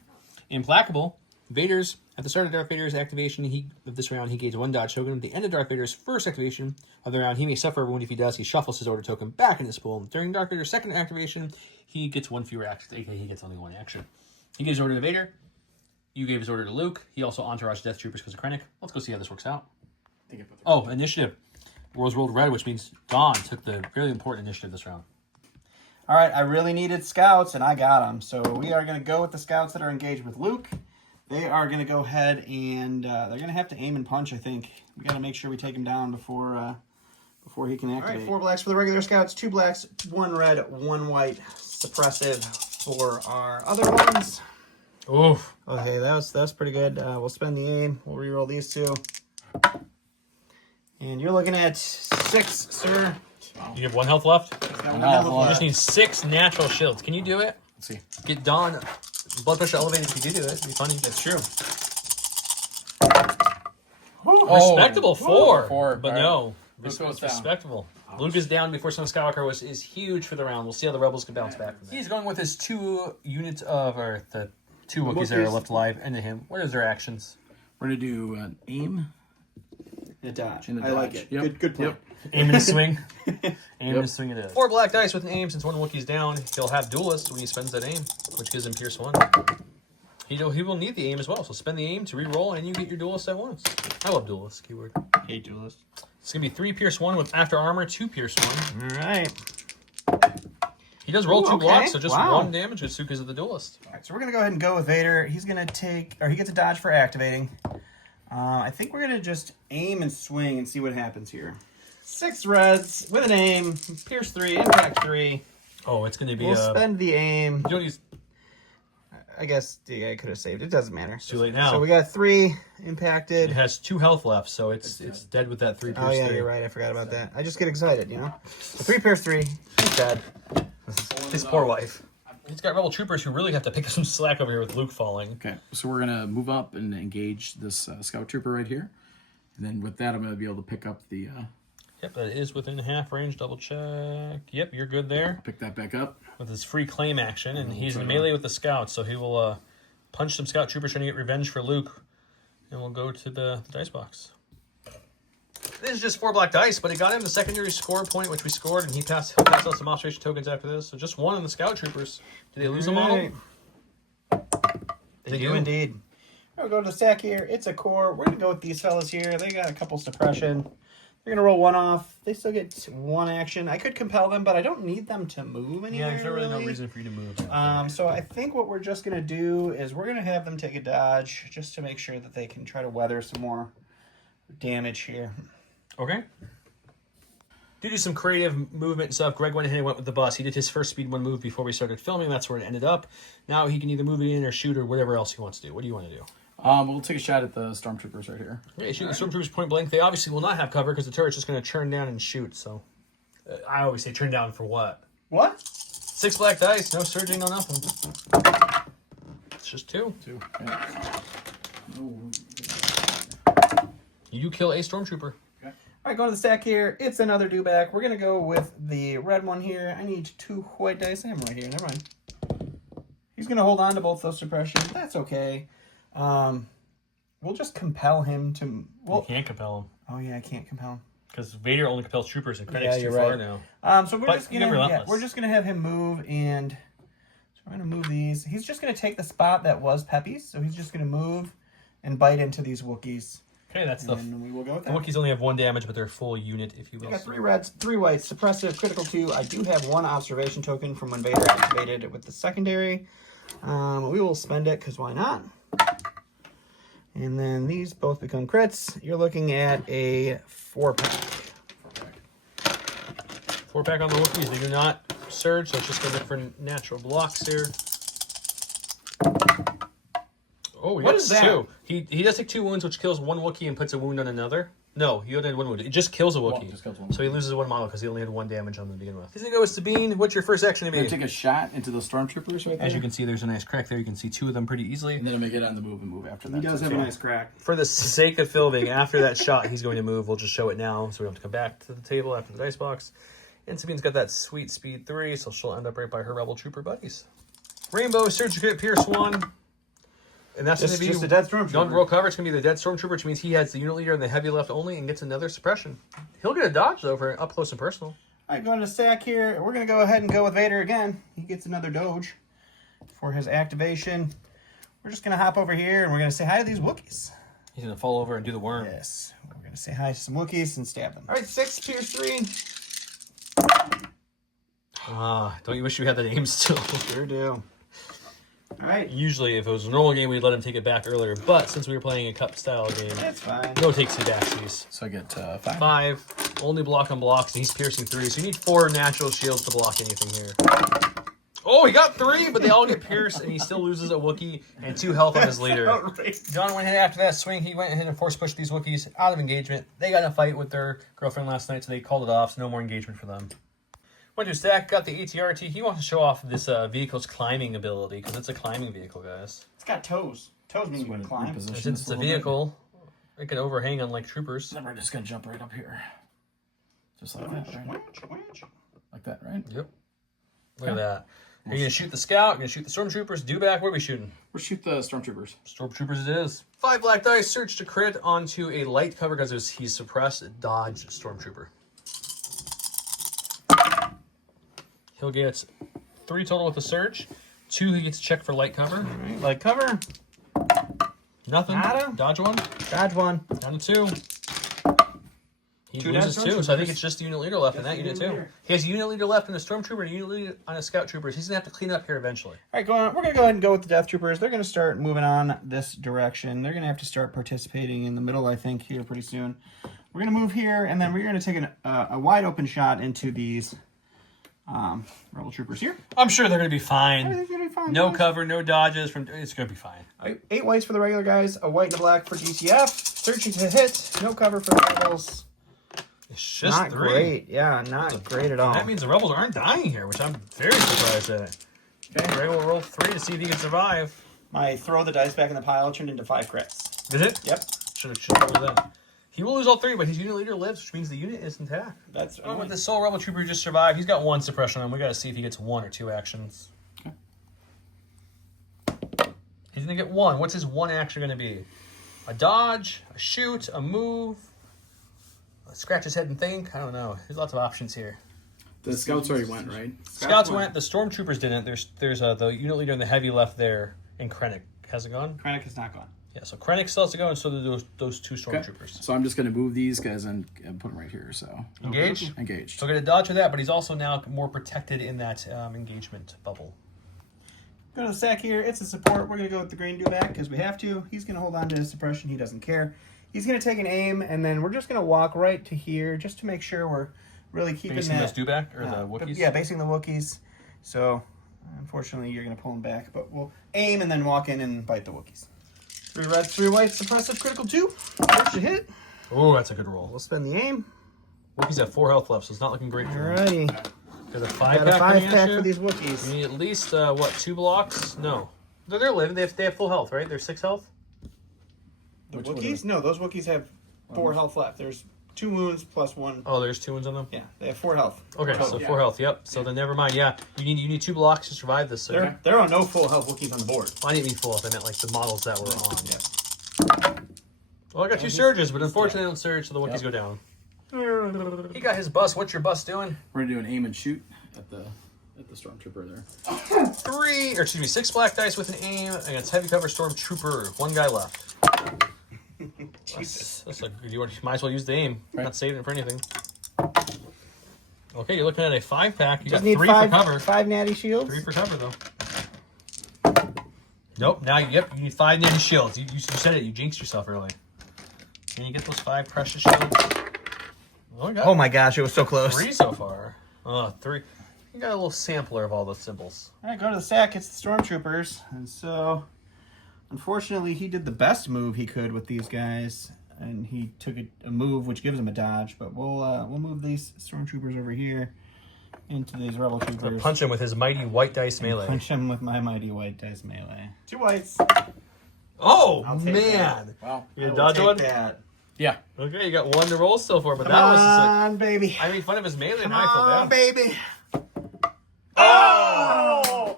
Implacable, at the start of Darth Vader's activation of this round, he gains 1 dodge token. At the end of Darth Vader's first activation of the round, he may suffer a wound. If he does, he shuffles his order token back in his pool. During Darth Vader's second activation, he gets 1 fewer actions, aka he gets only 1 action. He gives order to Vader. You gave his order to Luke. He also entourage Death Troopers because of Krennic. Let's go see how this works out. Oh, initiative. World's rolled red, which means Dawn took the really important initiative this round. All right, I really needed scouts, and I got them. So we are going to go with the scouts that are engaged with Luke. They are going to go ahead and they're going to have to aim and punch, I think. We got to make sure we take him down before he can activate. All right, 4 blacks for the regular scouts, 2 blacks, 1 red, 1 white. Suppressive for our other ones. Oof. Okay, that's pretty good. We'll spend the aim. We'll reroll these 2. And you're looking at 6, sir. You have 1 health left? You You just need 6 natural shields. Can you do it? Let's see. Get Dawn blood pressure elevated if you do it. It'd be funny. That's true. Respectable 4. But All right. no. Luke goes down. Respectable. Luke is down before Son of Skywalker is huge for the round. We'll see how the Rebels can bounce back from that. He's going with his 2 units of, or the 2 Wookiees that are left alive, into him. What is their actions? We're gonna do an aim. A dodge. And a I like dodge. it. Yep. Good plan. Yep. Aim and a swing. Aim and a swing it is. 4 black dice with an aim. Since 1 Wookiee's down, he'll have Duelist when he spends that aim, which gives him Pierce 1. He will need the aim as well, so spend the aim to re-roll, and you get your Duelist at once. I love Duelist, keyword. Hate Duelist. It's going to be 3 Pierce 1 with After Armor, 2 Pierce 1. All right. He does roll 2 okay. blocks, so just Wow. 1 damage with because of the Duelist. All right, so we're going to go ahead and go with Vader. He's going to he gets a dodge for activating. I think we're going to just aim and swing and see what happens here. 6 reds with an aim, Pierce 3, Impact 3. Oh, it's going to be... We'll spend the aim. Jody's I guess I could have saved. It doesn't matter. It's too late now. So we got 3 impacted. It has 2 health left, so it's dead with that 3 Pierce 3. Oh, yeah, you're right. I forgot about that. I just get excited, you know? So 3 Pierce 3. He's dead. His poor wife. He's got Rebel Troopers who really have to pick up some slack over here with Luke falling. Okay, so we're gonna move up and engage this Scout Trooper right here, and then with that, I'm gonna be able to pick up the. Yep, that is within half range. Double check. Yep, you're good there. Pick that back up With his free claim action, and he's in melee with the Scouts, so he will punch some Scout Troopers trying to get revenge for Luke, and we'll go to the dice box. This is just 4 black dice, but it got him the secondary score point, which we scored, and he'll pass out some observation tokens after this. So just 1 on the Scout Troopers. Do they lose a model? They do indeed. We'll go to the stack here. It's a core. We're going to go with these fellas here. They got a couple suppression. They're going to roll 1 off. They still get 1 action. I could compel them, but I don't need them to move anywhere. Yeah, there's really no reason for you to move. So I think what we're just going to do is we're going to have them take a dodge just to make sure that they can try to weather some more damage here. Okay. Due to some creative movement and stuff, Greg went ahead and went with the bus. He did his first speed 1 move before we started filming. That's where it ended up. Now he can either move it in or shoot or whatever else he wants to do. What do you want to do? We'll take a shot at the stormtroopers right here. Yeah, shooting the stormtroopers point blank. They obviously will not have cover because the turret's just going to turn down and shoot. So I always say turn down for what? What? 6 black dice, no surging, no nothing. It's just 2. 2. Yeah. You kill a stormtrooper. All right, going to the stack here. It's another Dewback. We're going to go with the red one here. I need 2 white dice. I have them right here. Never mind. He's going to hold on to both those suppressions. That's okay. We'll just compel him to... Well, You can't compel him. oh, yeah, I can't compel him. Because Vader only compels troopers and Krennic's Yeah, too you're far right. now. So we're But just you're gonna relentless. we're just gonna have him move, and so we're gonna move these. He's just gonna take the spot that was Peppy's, so he's just gonna move and bite into these Wookiees. Okay, that's the... And we will go with The that. Wookiees only have 1 damage, but they're full unit, if you We will. got 3 reds, 3 whites, suppressive, critical 2. I do have 1 observation token from when Vader activated it with the secondary. We will spend it because why not? And then these both become crits. You're looking at a 4-pack. 4-pack on the Wookiees. They do not surge, so it's just going to look for natural blocks here. Oh, he What got is that? 2. He does take 2 wounds, which kills 1 Wookiee and puts a wound on another. No, he only had 1 wound. It just kills a Wookiee. just kills one. So he loses 1 model because he only had 1 damage on them to begin with. He's going to go with Sabine. What's your first action to We're be? going to take a shot into the stormtroopers right there. As you can see, there's a nice crack there. You can see 2 of them pretty easily. And then I'm going to get on the move and move after that. He does have a nice crack. For the sake of filming, after that shot, he's going to move. We'll just show it now, so we don't have to come back to the table after the dice box. And Sabine's got that sweet speed 3, so she'll end up right by her Rebel Trooper buddies. Rainbow, Surge Crit, Pierce 1. And that's going to be Just a dead Stormtrooper. Don't roll cover. It's going to be the dead Stormtrooper, which means he has the unit leader and the heavy left only and gets another suppression. He'll get a dodge, though, for up close and personal. All right, going to stack here. We're going to go ahead and go with Vader again. He gets another Doge for his activation. We're just going to hop over here, and we're going to say hi to these Wookiees. He's going to fall over and do the worm. Yes, we're going to say hi to some Wookiees and stab them. All right, 6, Pierce 3. Don't you wish you had the names still? Sure do. All right, Usually, if it was a normal game, we'd let him take it back earlier. But since we were playing a cup-style game, that's fine. no takesy backsies. So I get 5. 5, only block on blocks, and he's piercing 3, so you need 4 natural shields to block anything here. Oh, he got 3, but they all get pierced, and he still loses a Wookiee and 2 health on his leader. John went ahead after that swing. He went ahead and force pushed these Wookiees out of engagement. They got in a fight with their girlfriend last night, so they called it off, so no more engagement for them. Went to stack, got the ATRT. He wants to show off this vehicle's climbing ability, because it's a climbing vehicle, guys. It's got toes. Toes mean you can climb. And since it's a vehicle, it can overhang unlike troopers. Then we're just going to jump right up here. Just like that, right? Like that, right? Yep. Look at that. You're going to shoot the scout, you're going to shoot the stormtroopers. Dewback, what are we shooting? We'll shoot the stormtroopers. Stormtroopers it is. 5 black dice, search to crit onto a light cover because he's suppressed. Dodge stormtrooper. He'll get 3 total with the search. 2 he gets checked for light cover. All right, light cover. Nothing. Nada. Dodge 1. Dodge 1. Down to 2. He 2 loses dead 2, so I think stormtroopers. it's just the unit leader left in that unit unit too. leader. He has a unit leader left and a stormtrooper and a unit leader on a scout trooper. He's going to have to clean up here eventually. All right, we're going to go ahead and go with the Death Troopers. They're going to start moving on this direction. They're going to have to start participating in the middle, I think, here pretty soon. We're going to move here, and then we're going to take a wide open shot into these Rebel Troopers here. I'm sure they're going to be fine. Everything's going to be fine. No guys. cover, no dodges. It's going to be fine. All right, 8 whites for the regular guys, a white and a black for DTF. Searching to hit, no cover for the Rebels. It's just Not 3. great. Yeah, not great at all. That means the rebels aren't dying here, which I'm very surprised at. Okay, Ray will roll 3 to see if he can survive. My throw the dice back in the pile turned into 5 crits. Did it? Yep. Should have rolled that. He will lose all 3, but his unit leader lives, which means the unit is intact. That's Oh, with the Soul Rebel Trooper who just survived, he's got 1 suppression on him. We got to see if he gets 1 or 2 actions. Okay. He's going to get 1. What's his 1 action going to be? A dodge, a shoot, a move, scratch his head and think. I don't know. There's lots of options here. The scouts already went, right? Scouts went. The stormtroopers didn't. There's the unit leader and the heavy left there, and Krennic hasn't gone. Krennic is not gone. Yeah, so Krennic still has to go, and so do those 2 stormtroopers. So I'm just going to move these guys and put them right here. So Engage. engaged. So get a dodge for that, but he's also now more protected in that engagement bubble. Go to the stack here. It's a support. We're going to go with the green Dewback because we have to. He's going to hold on to his suppression. He doesn't care. He's going to take an aim, and then we're just going to walk right to here just to make sure we're really keeping Basing that. those Dewback or the Wookiees? Yeah, basing the Wookiees. So, unfortunately, you're going to pull him back. But we'll aim and then walk in and bite the Wookiees. 3 reds, 3 whites, suppressive, critical 2. First to hit. Oh, that's a good roll. We'll spend the aim. Wookiees have 4 health left, so it's not looking great for him. Alrighty. Got a Got 5 a pack 5 coming at pack you. for these Wookiees. You need at least, what, 2 blocks? No. They're living. They have full health, right? They're 6 health? The Wookiees? No, those Wookiees have 4 health left. There's 2 wounds plus 1. Oh, there's 2 wounds on them? Yeah, they have 4 health. Okay, so 4 health, yep. So then never mind, yeah. You need 2 blocks to survive this, sir. There are no full health Wookiees on the board. Well, I didn't mean full health, I meant like the models that were on. Yeah. Well, I got 2 surges, but unfortunately they don't surge, so the Wookiees go down. He got his bus. What's your bus doing? We're gonna do an aim and shoot at the stormtrooper there. 6 black dice with an aim against heavy cover stormtrooper. 1 guy left. Jesus. That's you might as well use the aim. Right. Not saving it for anything. Okay, you're looking at a 5 pack. You Just got need 3 5, for cover. 5 natty shields. 3 for cover though. Nope. Now, you need 5 natty shields. You said it. You jinxed yourself early. Can you get those 5 precious shields? Oh my gosh, it was so close. 3 so far. 3. You got a little sampler of all those symbols. Alright, go to the stack. It's the stormtroopers. And so, unfortunately, he did the best move he could with these guys. And he took a move which gives him a dodge. But we'll move these stormtroopers over here into these rebel troopers. Punch him with his mighty white dice melee. Punch him with my mighty white dice melee. 2 whites. Oh, I'll take man. Wow. You gonna dodge one? That. Yeah. Okay, you got 1 to roll still for, but Come that was on, baby. I made fun of his melee. Come Now I feel on, bad. baby. Oh!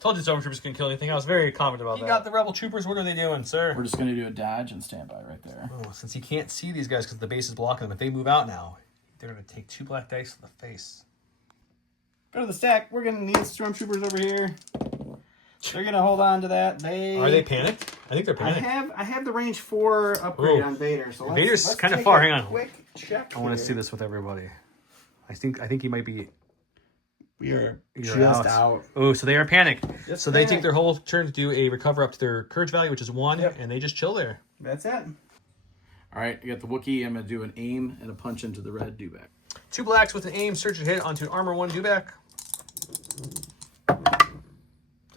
Told you Stormtroopers couldn't kill anything. I was very confident about that. You got the Rebel Troopers. What are they doing, sir? We're just gonna do a dodge and standby right there. Oh, since you can't see these guys because the base is blocking them, if they move out now, they're going to take 2 black dice to the face. Go to the stack. We're gonna need stormtroopers over here. They're gonna hold on to that. Are they panicked? I think they're panicked. I have the range 4 upgrade on Vader. So Vader's let's kind of take far. a Hang on. Quick check. I want to here. see this with everybody. I think he might be. We are You're just out. Oh, so they are panicked. Just so they take panicked. their whole turn to do a recover up to their courage value, which is 1, and they just chill there. That's it. All right, you got the Wookiee. I'm gonna do an aim and a punch into the red Dewback. 2 blacks with an aim, search and hit onto an armor 1 Dewback.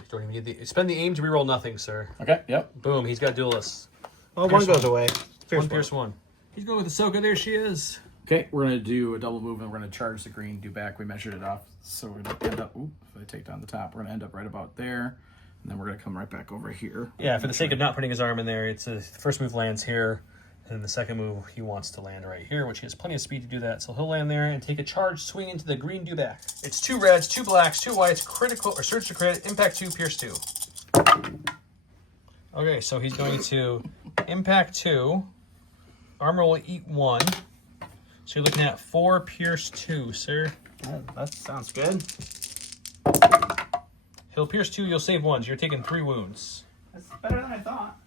Don't even need the spend the aim to reroll nothing, sir. Okay. Yep. Boom, he's got duelists. Well, Pierce one goes one. away. One Pierce 1. He's going with Ahsoka. There she is. Okay, we're gonna do a double move and we're gonna charge the green Dewback. We measured it off, so we're gonna end up. Ooh, if I take down the top, we're gonna end up right about there, and then we're gonna come right back over here. Yeah, for the sake of not putting his arm in there, it's the first move lands here, and then the second move he wants to land right here, which he has plenty of speed to do that. So he'll land there and take a charge swing into the green Dewback. It's 2 reds, 2 blacks, 2 whites, critical or surge to crit, impact 2, pierce 2. Okay, so he's going to impact 2. Armor will eat 1. So you're looking at 4 pierce 2, sir. That sounds good. He'll pierce 2, you'll save 1. So you're taking 3 wounds. That's better than I thought.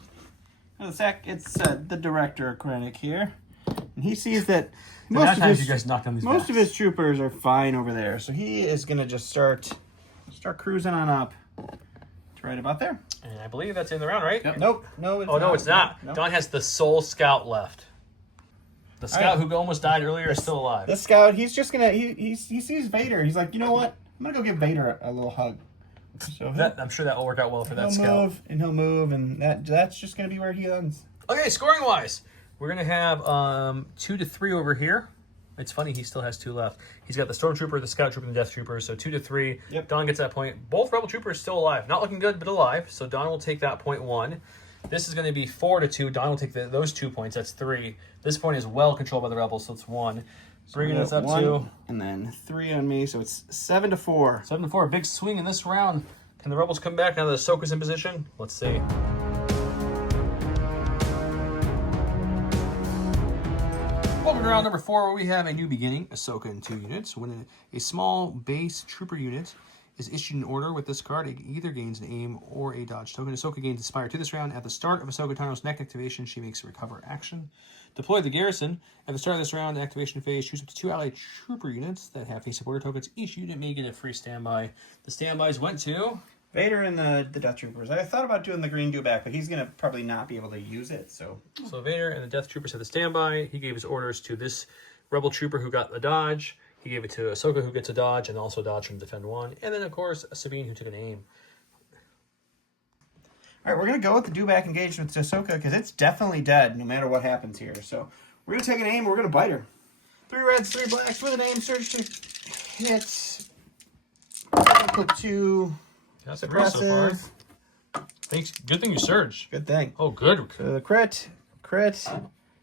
Now, the sec, it's the director critic here, and he sees that most of you guys knocked down these most of his troopers are fine over there, so he is gonna just start cruising on up to right about there. And I believe that's in the round, right? Yep. Nope, no, it's Oh, no, it's not. No. Don has the sole scout left. The scout who almost died earlier is still alive. The scout, he's just gonna he sees Vader. He's like, you know what? I'm gonna go give Vader a little hug. So I'm sure that will work out well for that he'll scout. move and he'll move, and that's just gonna be where he ends. Okay, scoring wise, we're gonna have 2 to 3 over here. It's funny he still has 2 left. He's got the stormtrooper, the scout trooper, and the death trooper. So 2 to 3. Yep. Don gets that point. Both rebel troopers still alive, not looking good, but alive. So Don will take that point 1. This is going to be 4 to 2. Don will take those 2 points. That's 3. This point is well controlled by the rebels, so it's 1. Bringing us up 1, to and then 3 on me, so it's 7 to 4. 7 to 4. Big swing in this round. Can the rebels come back now that Ahsoka's in position? Let's see. Welcome to round number 4, where we have a new beginning. Ahsoka in 2 units. When a small base trooper unit is issued an order with this card, it either gains an aim or a dodge token. Ahsoka gains Inspire to this round. At the start of Ahsoka Tano's next activation, she makes a recover action. Deploy the garrison. At the start of this round, activation phase, choose up to 2 allied trooper units that have face-up order tokens. Each unit may get a free standby. The standbys went to Vader and the Death Troopers. I thought about doing the green Dewback, but he's going to probably not be able to use it, so... So Vader and the Death Troopers had the standby. He gave his orders to this Rebel Trooper who got a dodge. He gave it to Ahsoka who gets a dodge and also a dodge from Defend 1. And then, of course, Sabine who took an aim. All right, we're going to go with the Dewback engagement with Ahsoka because it's definitely dead no matter what happens here. So we're going to take an aim and we're going to bite her. 3 reds, 3 blacks with an aim. Surge to hit. Put 2. That's 3 so far. Thanks. Good thing you surged. Good thing. Oh, good. So the crit,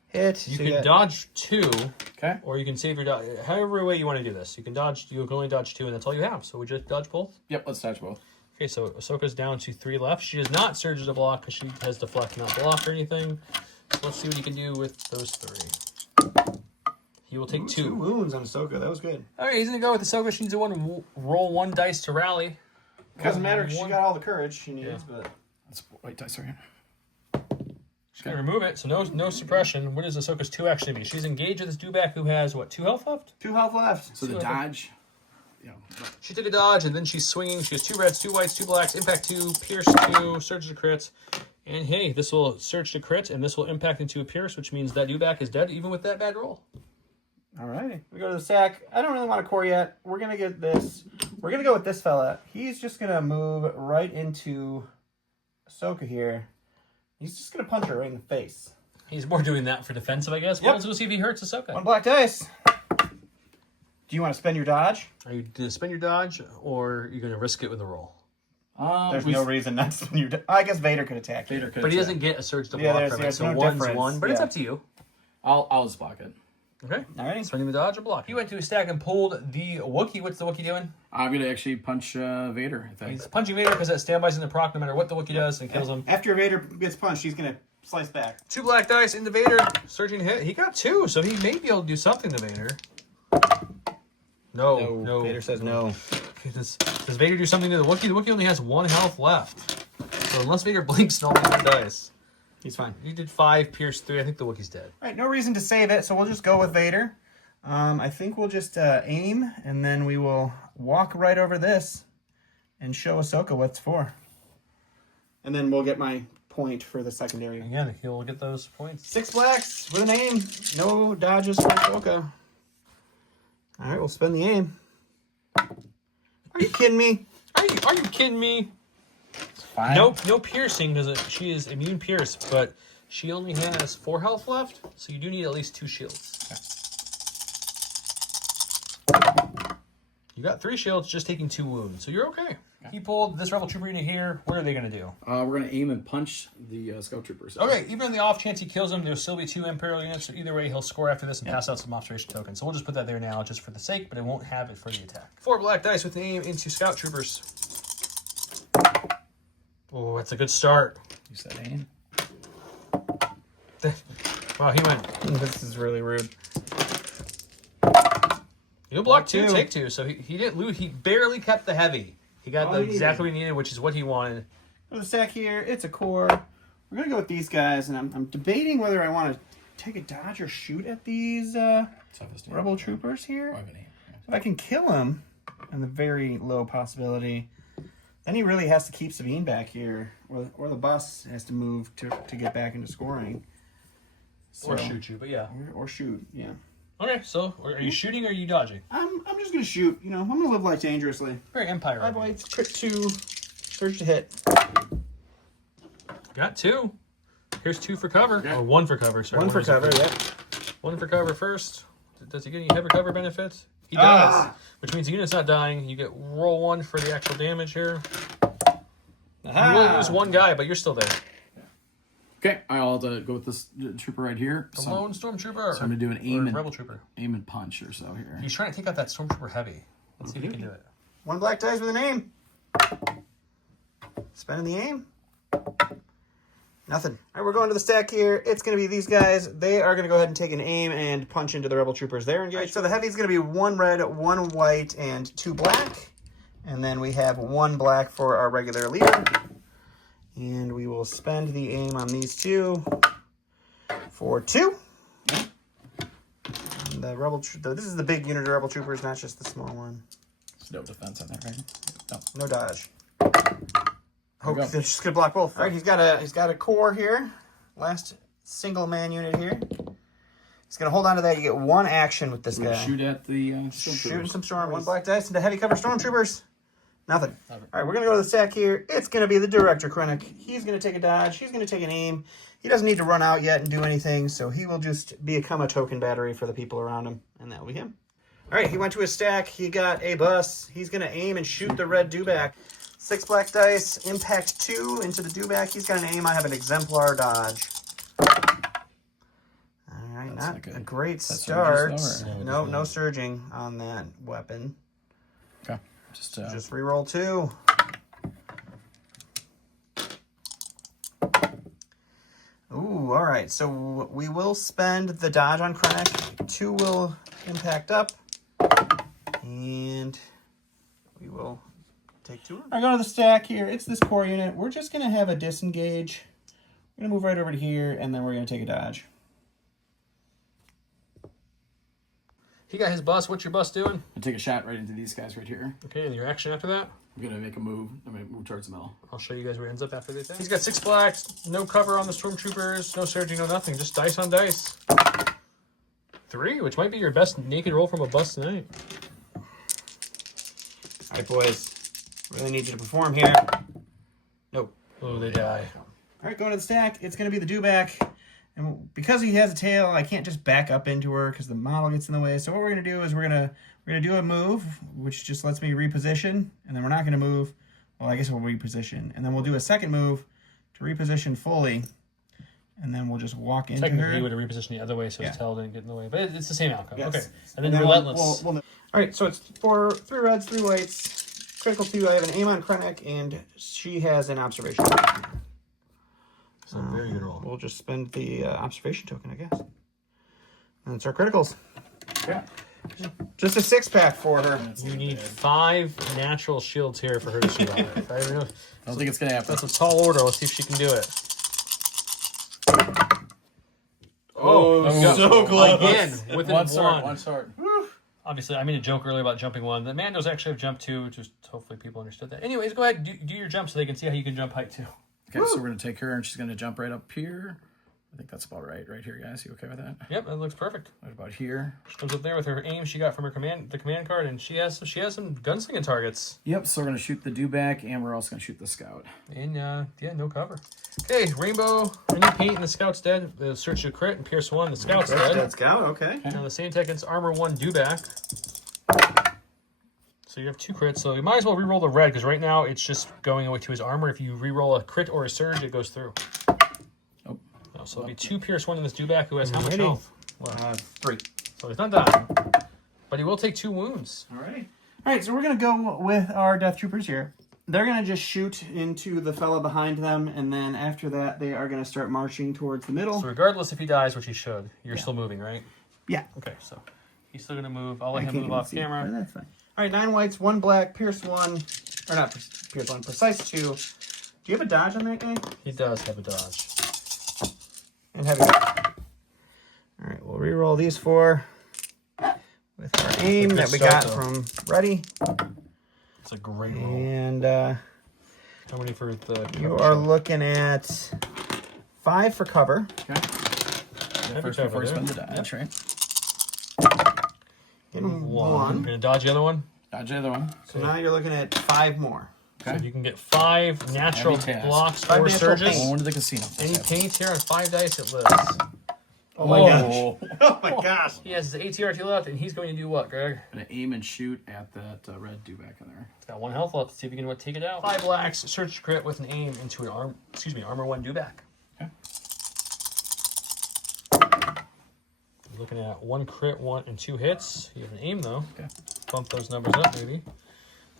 hit. You so can dodge 2. Okay. Or you can save your dodge. However way you want to do this. You can only dodge 2, and that's all you have. So we just dodge both? Yep, let's dodge both. Okay, so Ahsoka's down to 3 left. She does not surge to block because she has deflect, not block or anything. So let's see what you can do with those 3. He will take 2. 2 wounds on Ahsoka. That was good. All right, he's going to go with Ahsoka. She needs to roll 1 dice to rally. Doesn't matter because she got all the courage she needs, but... Let's white dice right here. She's going to remove it, so no suppression. What does Ahsoka's 2 actually be? She's engaged with this Dewback who has, what, 2 health left? 2 health left. So the dodge... She took a dodge, and then she's swinging. She has 2 reds, 2 whites, 2 blacks, impact 2, pierce 2, surge to crits. And hey, this will surge to crit, and this will impact into a pierce, which means that Dewback is dead, even with that bad roll. All right. We go to the sack. I don't really want a core yet. We're going to get this. We're going to go with this fella. He's just going to move right into Ahsoka here. He's just going to punch her right in the face. He's more doing that for defensive, I guess. Well, let's go see if he hurts Ahsoka. 1 black dice. Do you want to spend your dodge? Are you going to spend your dodge, or are you going to risk it with a roll? There's no reason not to spend your dodge. I guess Vader could attack. Vader could But he attack. doesn't get a surge to block from it, so no 1's difference. 1. But it's up to you. I'll just block it. Okay. All right. Spending the dodge or block. He went to a stack and pulled the Wookiee. What's the Wookiee doing? I'm going to actually punch Vader, I think. He's punching Vader because that standby's in the proc no matter what the Wookiee does and kills him. After Vader gets punched, he's going to slice back. 2 black dice into Vader. Surging hit. He got 2, so he may be able to do something to Vader. No. Vader says no. Okay, does Vader do something to the Wookiee? The Wookiee only has 1 health left. So unless Vader blinks and all 1 dice. He's fine. He did 5, pierce 3. I think the Wookiee's dead. All right, no reason to save it, so we'll just go with Vader. I think we'll just aim, and then we will walk right over this and show Ahsoka what it's for. And then we'll get my point for the secondary. Again, he'll get those points. 6 blacks with an aim. No dodges for Ahsoka. All right, we'll spend the aim. Are you kidding me? Are you kidding me? Fine. No piercing because she is immune pierce, but she only has 4 health left, so you do need at least 2 shields. You got 3 shields, just taking 2 wounds, so you're okay. He pulled this Rebel Trooper unit here. What are they going to do? We're going to aim and punch the Scout Troopers. Okay, even on the off chance he kills him, there'll still be 2 Imperial units, so either way he'll score after this and pass out some observation tokens. So we'll just put that there now just for the sake, but it won't have it for the attack. 4 black dice with an aim into Scout Troopers. Oh, that's a good start. You said aim? Wow, he went. This is really rude. He'll block 2, 2. take 2, so he didn't lose. He barely kept the heavy. He got exactly what he needed, which is what he wanted. For the stack here, it's a core. We're going to go with these guys, and I'm debating whether I want to take a dodge or shoot at these Rebel Troopers here. If I can kill him, and the very low possibility, then he really has to keep Sabine back here, or the bus has to move to get back into scoring. So, Or shoot you, but yeah. Or shoot, yeah. Okay, so are you shooting or are you dodging? I'm just going to shoot. You know, I'm going to live life dangerously. Very Empire. 5 whites, crit 2, surge to hit. Got 2. Here's 2 for cover. Or 1 for cover. Sorry, 1 for cover, yep. 1 for cover first. Does he get any heavy cover benefits? He does. Which means the unit's not dying. You get roll 1 for the actual damage here. You will lose 1 guy, but you're still there. Okay, I'll have to go with this trooper right here. A lone stormtrooper. So I'm going to do an aim and rebel trooper. Aim and punch or so here. He's trying to take out that stormtrooper heavy. Let's see if he can do it. 1 black dice with an aim. Spending the aim. Nothing. All right, we're going to the stack here. It's going to be these guys. They are going to go ahead and take an aim and punch into the Rebel Troopers. They're engaged. Right, so the heavy is going to be 1 red, 1 white, and 2 black. And then we have 1 black for our regular leader. And we will spend the aim on these 2 for 2. And the Rebel, this is the big unit of Rebel Troopers, not just the small one. There's no defense on that, right? No dodge. Oh, he's just gonna block both. All right, he's got a core here. Last single man unit here. He's gonna hold on to that. You get 1 action with this guy. Shoot at the Shooting some storm. 1 black dice into heavy cover stormtroopers. Nothing. All right, we're going to go to the stack here. It's going to be the Director Krennic. He's going to take a dodge. He's going to take an aim. He doesn't need to run out yet and do anything, so he will just become a token battery for the people around him, and that will be him. All right, he went to his stack. He got a bus. He's going to aim and shoot the red Dewback. 6 black dice, impact 2 into the Dewback. He's got an aim. I have an exemplar dodge. All right, not a great start. No surging on that weapon. Okay. Just reroll 2. Ooh, all right. So we will spend the dodge on Krennic. 2 will impact up. And we will take 2. I go to the stack here. It's this core unit. We're just going to have a disengage. We're going to move right over to here, and then we're going to take a dodge. He got his bus. What's your bus doing? I take a shot right into these guys right here. Okay, and your action after that? I'm going to make a move. I'm going to move towards the middle. I'll show you guys where it ends up after this. He's got 6 blacks, no cover on the Stormtroopers, no surging, no nothing. Just dice on dice. 3, which might be your best naked roll from a bus tonight. All right, boys. Really need you to perform here. Nope. Oh, they die. All right, going to the stack. It's going to be the Dewback. And because he has a tail, I can't just back up into her because the model gets in the way. So what we're going to do is we're going to do a move, which just lets me reposition. And then we're not going to move. Well, I guess we'll reposition. And then we'll do a second move to reposition fully. And then we'll just walk into her. Technically, you would have repositioned the other way so his tail didn't get in the way. But it's the same outcome. Yes. Okay. And then Relentless. All right, so it's 3 reds, 3 whites. Critical 2, I have an aim on Krennic, and she has an observation. It's a very good roll. We'll just spend the observation token, I guess. And it's our criticals. Yeah. Just a 6-pack for her. You need 5 natural shields here for her to survive. I don't think it's going to happen. That's a tall order. Let's see if she can do it. So close. Again, within One sword. Obviously, I made a joke earlier about jumping 1. The Mandos actually have jumped 2, just hopefully people understood that. Anyways, go ahead, do your jump so they can see how you can jump height too. Okay, so we're going to take her, and she's going to jump right up here. I think that's about right here, guys. You okay with that? Yep, that looks perfect. Right about here. She comes up there with her aim she got from her command card, and she has some gunslinging targets. Yep, so we're going to shoot the Dewback, and we're also going to shoot the Scout. And, yeah, no cover. Okay, Rainbow, renew paint, and the Scout's dead. The search to crit, and Pierce 1, the Scout's dead. Dead Scout, okay. And on the same tech, it's Armor 1 Dewback. So you have 2 crits, so you might as well re-roll the red, because right now it's just going away to his armor. If you re-roll a crit or a surge, it goes through. Oh. No, so it'll be 2 Pierce 1 in this Dewback, who has how much health? 3. So he's not dying. But he will take 2 wounds. All right, so we're going to go with our Death Troopers here. They're going to just shoot into the fella behind them, and then after that, they are going to start marching towards the middle. So regardless if he dies, which he should, you're still moving, right? Yeah. Okay, so he's still going to move. I'll let him move off camera. But that's fine. All right, 9 whites, 1 black, Pierce 1. Or not Pierce 1, Precise 2. Do you have a dodge on that guy? He does have a dodge. And heavy. All right, we'll re-roll these 4 with our aim that we got from Ready. It's a great roll. And how many for the you are looking at 5 for cover. Okay. First before you spend the dodge, right? Getting 1. You're going to dodge the other one? Dodge the other one. So now you're looking at 5 more. Okay. So you can get 5 natural blocks 5 or natural surges. paint. Going to the casino. Any paint here on 5 dice, it lives. Oh my gosh. Oh my gosh. He has his ATRT left, and he's going to do what, Greg? Going to aim and shoot at that red Dewback in there. He's got 1 health left. Let's see if he can take it out. 5 blacks, search crit with an aim into an armor 1 Dewback. Okay. Looking at 1 crit, 1 and 2 hits. You have an aim though. Okay. Bump those numbers up, maybe.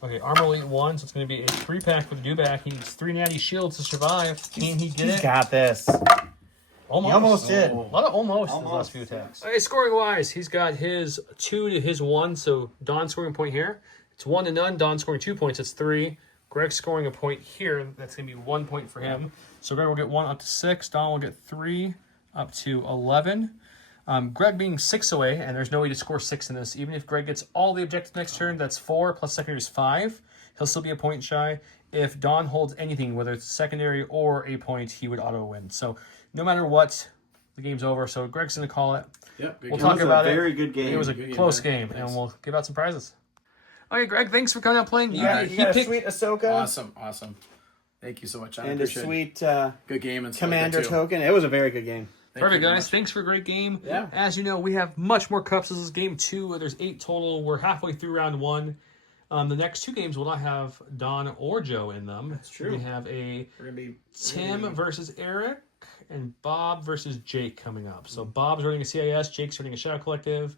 Okay, armor weight 1, so it's going to be a 3-pack for the Dewback. He needs 3 natty shields to survive. Can he get it? He's got this. Almost. He almost did. A lot of almost in the last few attacks. Okay, scoring wise, he's got his 2 to his 1, so Don's scoring a point here. It's 1 to none. Don scoring 2 points. It's 3. Greg's scoring a point here. That's going to be 1 point for him. So Greg will get 1 up to 6. Don will get 3 up to 11. Greg being 6 away, and there's no way to score 6 in this. Even if Greg gets all the objectives next turn, that's 4, plus secondary is 5. He'll still be a point shy. If Don holds anything, whether it's secondary or a point, he would auto-win. So no matter what, the game's over. So Greg's going to call it. Yep. We'll talk about it. Very good game. It was a close game, and we'll give out some prizes. Okay, Greg, thanks for coming out playing. You got a sweet Ahsoka. Awesome. Thank you so much. I And a appreciate sweet good game and commander token. It was a very good game. Perfect, guys. Thanks for a great game. Yeah. As you know, we have much more cups. This is game 2. There's 8 total. We're halfway through round 1. The next 2 games will not have Don or Joe in them. That's true. We have a We're gonna be Tim versus Eric and Bob versus Jake coming up. So Bob's running a CIS, Jake's running a Shadow Collective,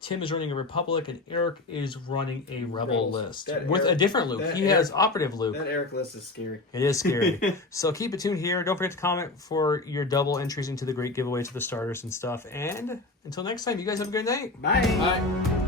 Tim is running a Republic, and Eric is running a Rebel list with a different Luke. He has operative Luke. That Eric list is scary. It is scary. So keep it tuned here. Don't forget to comment for your double entries into the great giveaway to the starters and stuff. And until next time, you guys have a good night. Bye. Bye.